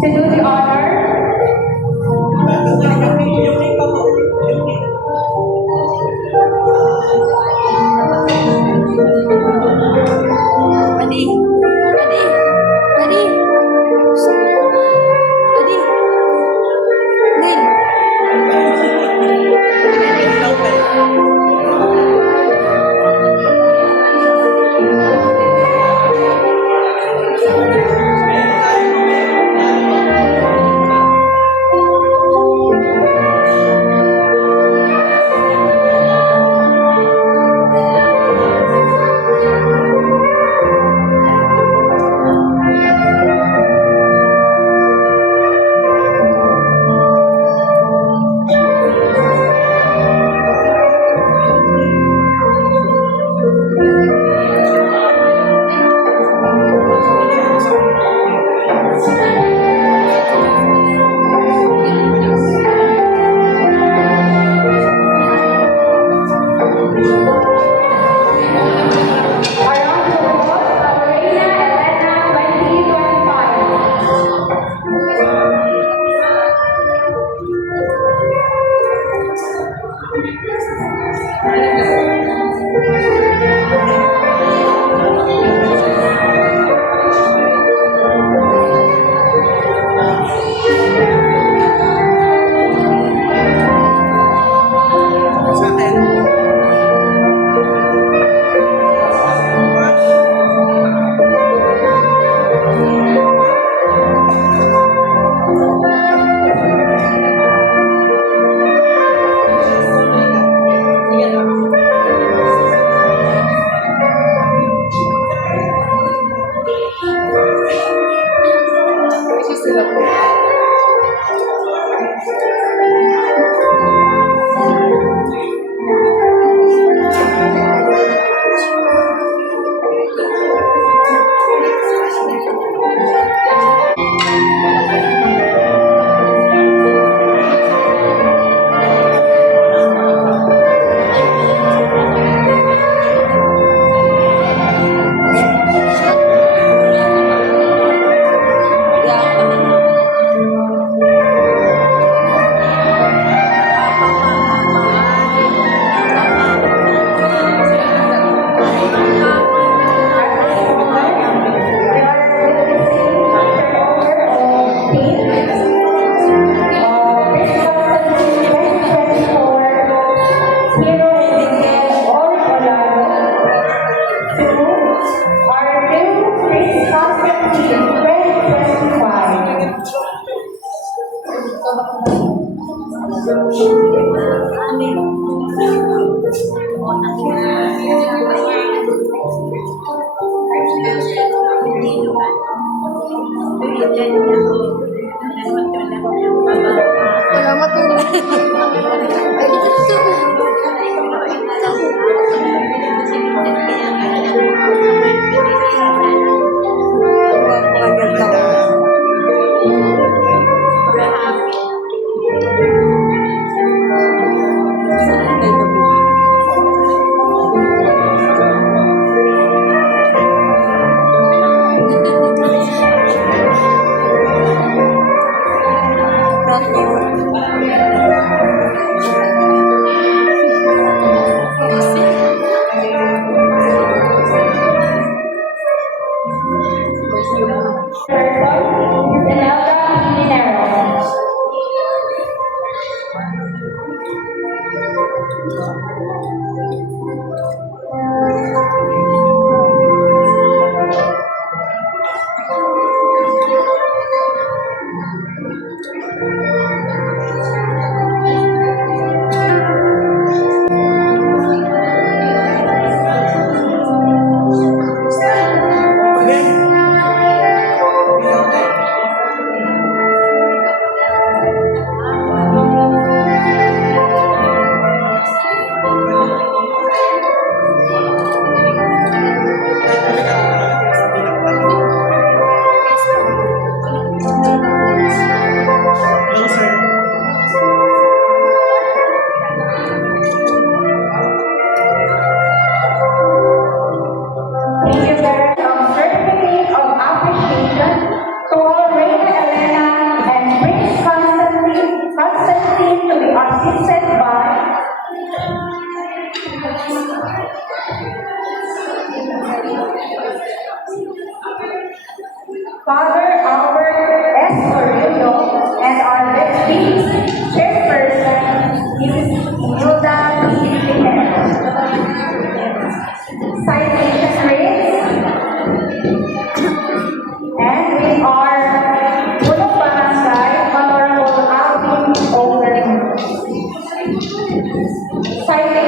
to do the honor. Adi. Adi. Adi. Adi. Nin. Around the world, Arena Elena 2025. Salamat po.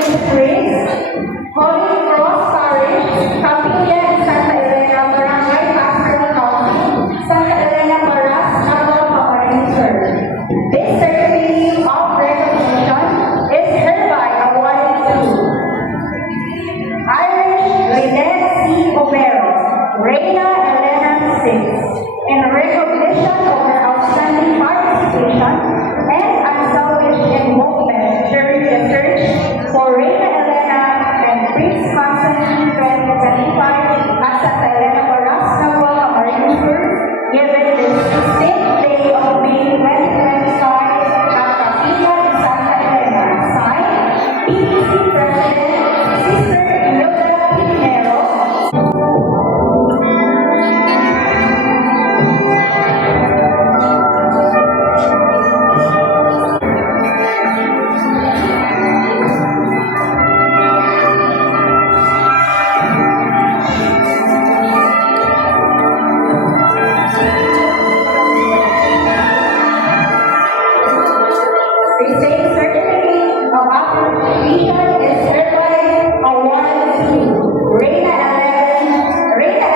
Springs, Holy Cross Parish, Capilla and Santa Elena, Barangay Pastor County, Santa Elena Paras, Agua Paorin Sur. This certificate of recognition is hereby awarded to Irish Lynette C. Omero, Reina Elena VI, in recognition of her outstanding participation and unselfish involvement during the search for Reina Elena and Prince Constantine 2025 at Santa Elena Paras, Nagua, Camarines Sur, given the 16th day of May 2025 at Capilla de Santa Elena. Signed, PPC President, Sister Hilda Pinero. The same certificate of appreciation is hereby awarded to Reina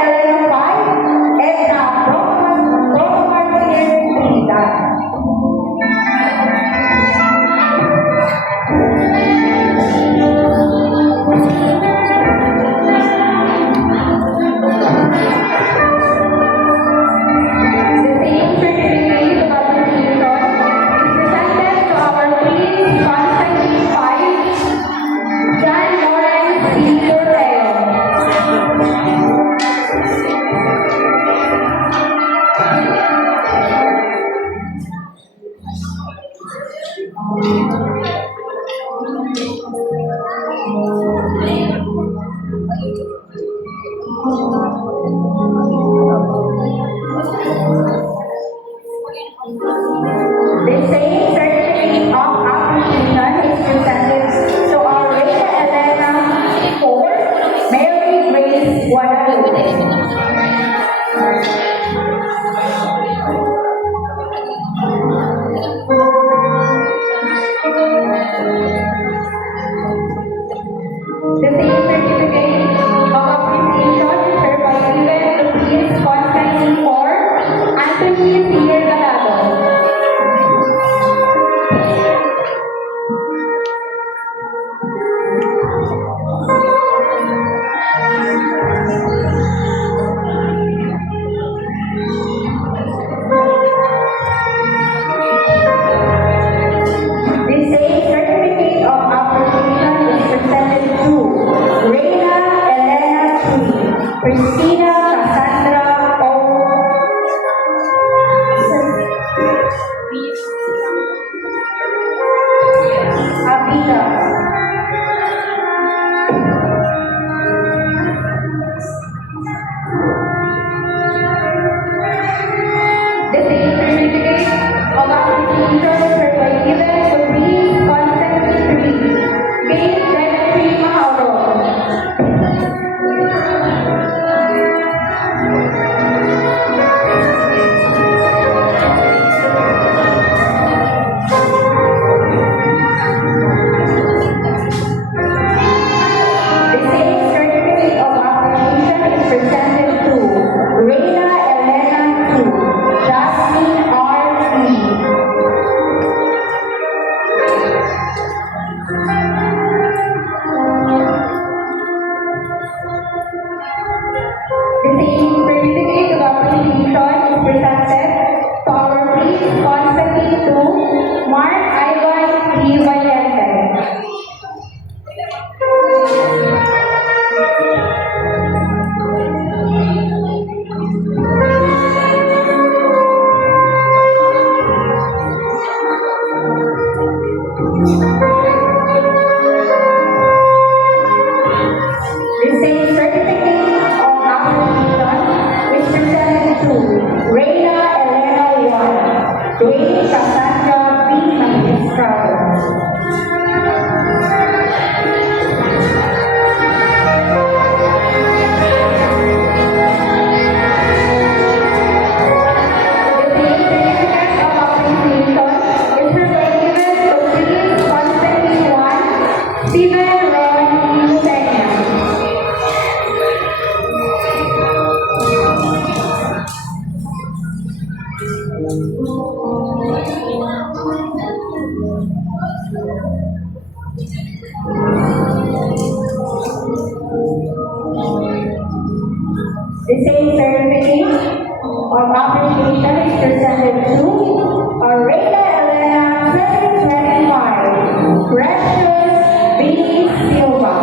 Elena 5, Edna Martinez Trinidad. The same certificate of appreciation is presented to our Queen Constantine 5, John Lawrence C. Torreo. The same certificate of appreciation is presented to our Reina Elena 4, Mary Grace Guadalupe. The same certificate of appreciation is hereby given to Prince Constantine 4, Anthony Pierre Galado. The same certificate of appreciation is presented to Reina Elena 3, Christina Cassandra O. Abida. The same certificate of appreciation is hereby given to Prince Constantine 3, Gay Demetri Mauro. The same certificate of appreciation is presented to Reina Elena 2, Jasmine R. Lee. The same certificate of appreciation is presented to our Prince Constantine 2, Mark Ivan P. Valiente. The same certificate of appreciation is presented to Reina Elena 1, Dwayne Cassandra B. Magistrado. Steven The same certificate of appreciation is presented to Aurelia Elena 2025, Precious B. Silva.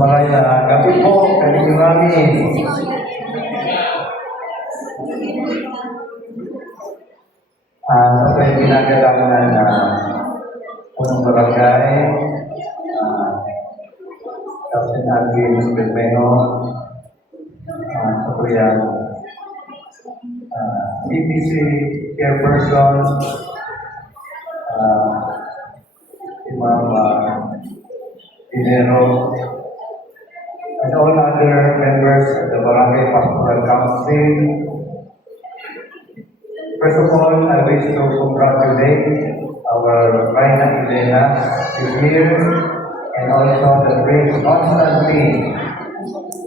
Magandang gabi po, kaninyo namin. Ito ay ginagalaman na punong barangay, Captain Alvin Bermejo, ito po yan, CPC Chairperson, si Ma'am Dinero, and all other members of the Barangay Pastoral Council. First of all, I wish to congratulate our Reina Elena this year and also the Prince Constantine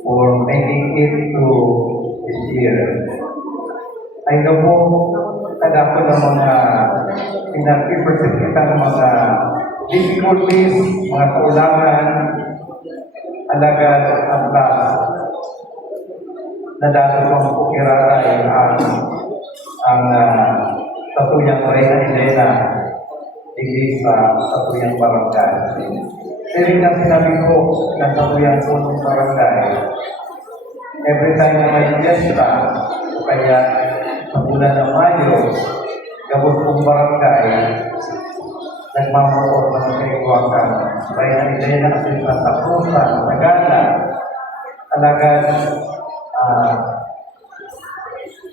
for making it to this year. Ay po, kada po ng mga pinag-represent kita ng mga difficulties, mga kulangan, alagad ang class na dapat pong pukiraray ang Tatuyang Reina Elena digdi sa Tatuyang Barangay. Pero na sinabi ko ng Tatuyang Barangay, every time na may fiesta, kaya sa bulan ng Mayo, gabos kong barangay, nagmamotor ng kaikuwakan. Reina Elena kasi sa Tapusan, Tagala, alagad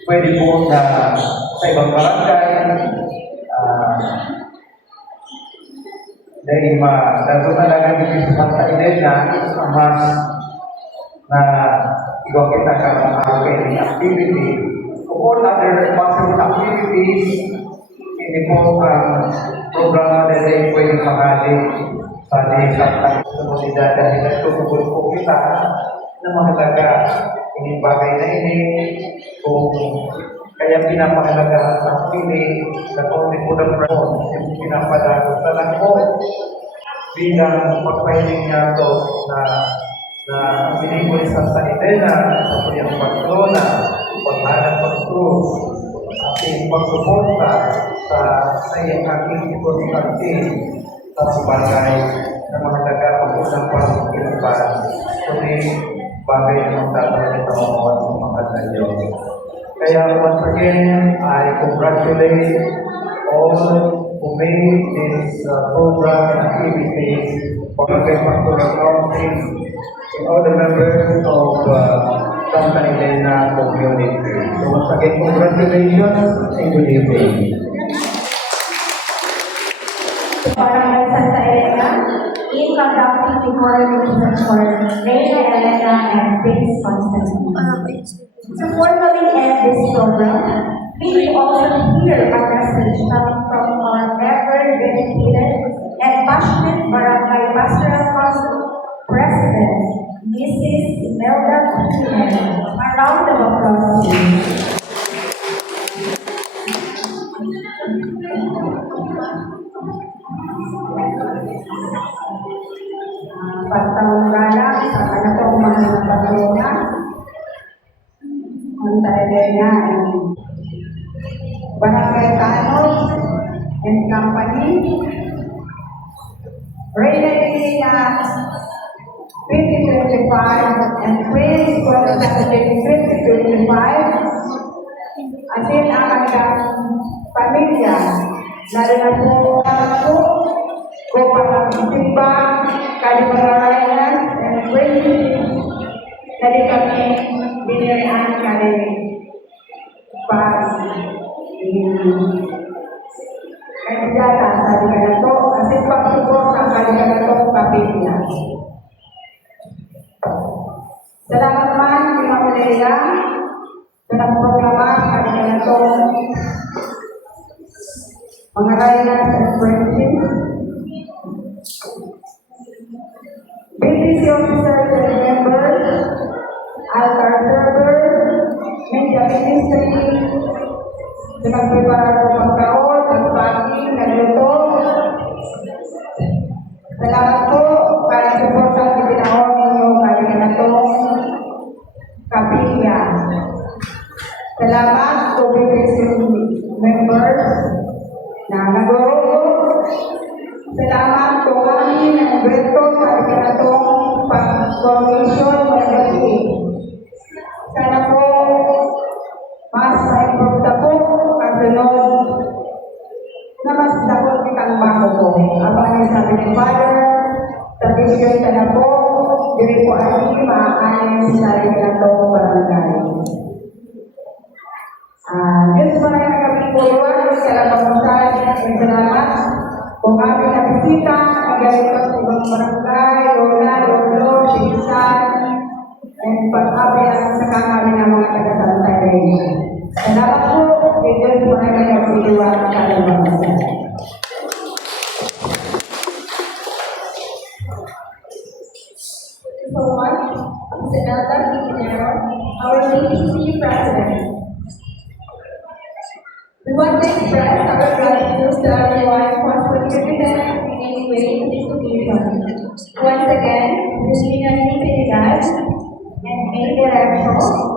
pwede po na sa ibang barangay, dahil dato talaga dito sa Santa Elena, ang mas na iba kita ka ng activity. All other possible activities, ini po ang programa na rin pwede mahalik sa isang komunidad dahil nagtutugol po kita na mahalaga ini bagay na ini kung kaya pinapahalaga sa pili sa Tony Budapest yung pinapadago sa lang po bilang pagpahiling niya ito na pinipuli sa Santa Elena sa kanyang patrona paghanap ng cruz ating pagsuporta sa iyang aking importante sa bagay na mahalaga ang unang pagkikinapan kundi bagay na magdadala nito ang mga sa Diyos. Kaya once again, I congratulate all who made this program and activities for the Pagpatuloy Accounting and all the members of Santa Elena community. So once again, congratulations and good evening. Barangay Santa Elena, in conducting the coronation for Reyna Elena and Prince Constantine. To formally end this program, we will also hear a message coming from our ever-dedicated and passionate Barangay Pastoral Council President, Mrs. Imelda Martinez. A round of applause, please. Pagtawang galang sa kanatong mga pagkakas, ang Elena, Barangay Tanos and Company, Reyna Elena 2025 and Prince Constantine 2025, asin ang kanilang pamilya, lalo na po Gopang Simba, Kaliparayan, and Prince, kali kami biniraan kali Kaya sabi ka na to, kasi pagsubok ang kanya na to kapilya. Salamat naman, Mga Manila, sa nagprograma kanya na to mga rayas and friendship. BTC officers and members, altar server, media ministry, na nagprepara ng pagkaon, nagpaging, nagluto. Salamat po para suporta sa pinahon ninyo kaya na itong kapilya. Salamat to BTC members na naguluto. Salamat po kami ng Berto sa ikinatong pag-formation magagabi. Sana po mas ma-improve na po ang sunod na mas dakot kitang bago po. Abang ang sabi ni Father, tradisyon ka na po, diri po ay maaayon sa ikinatong barangay. Diyos mo na yung kapituluan, salamat at salamat. Kung kami nakikita, magaling pa sa ibang barangay, lola, lolo, pinsan, and pag-abiyan sa kami ng mga taga-Santa Elena. Salamat po, Diyos mo na yung kapituluan sa kalabasan. So much, Imelda Martinez, our BTC President. We want to express our gratitude to everyone for contributing in any way to this occasion. Once again, wishing a new Felicidad and may direction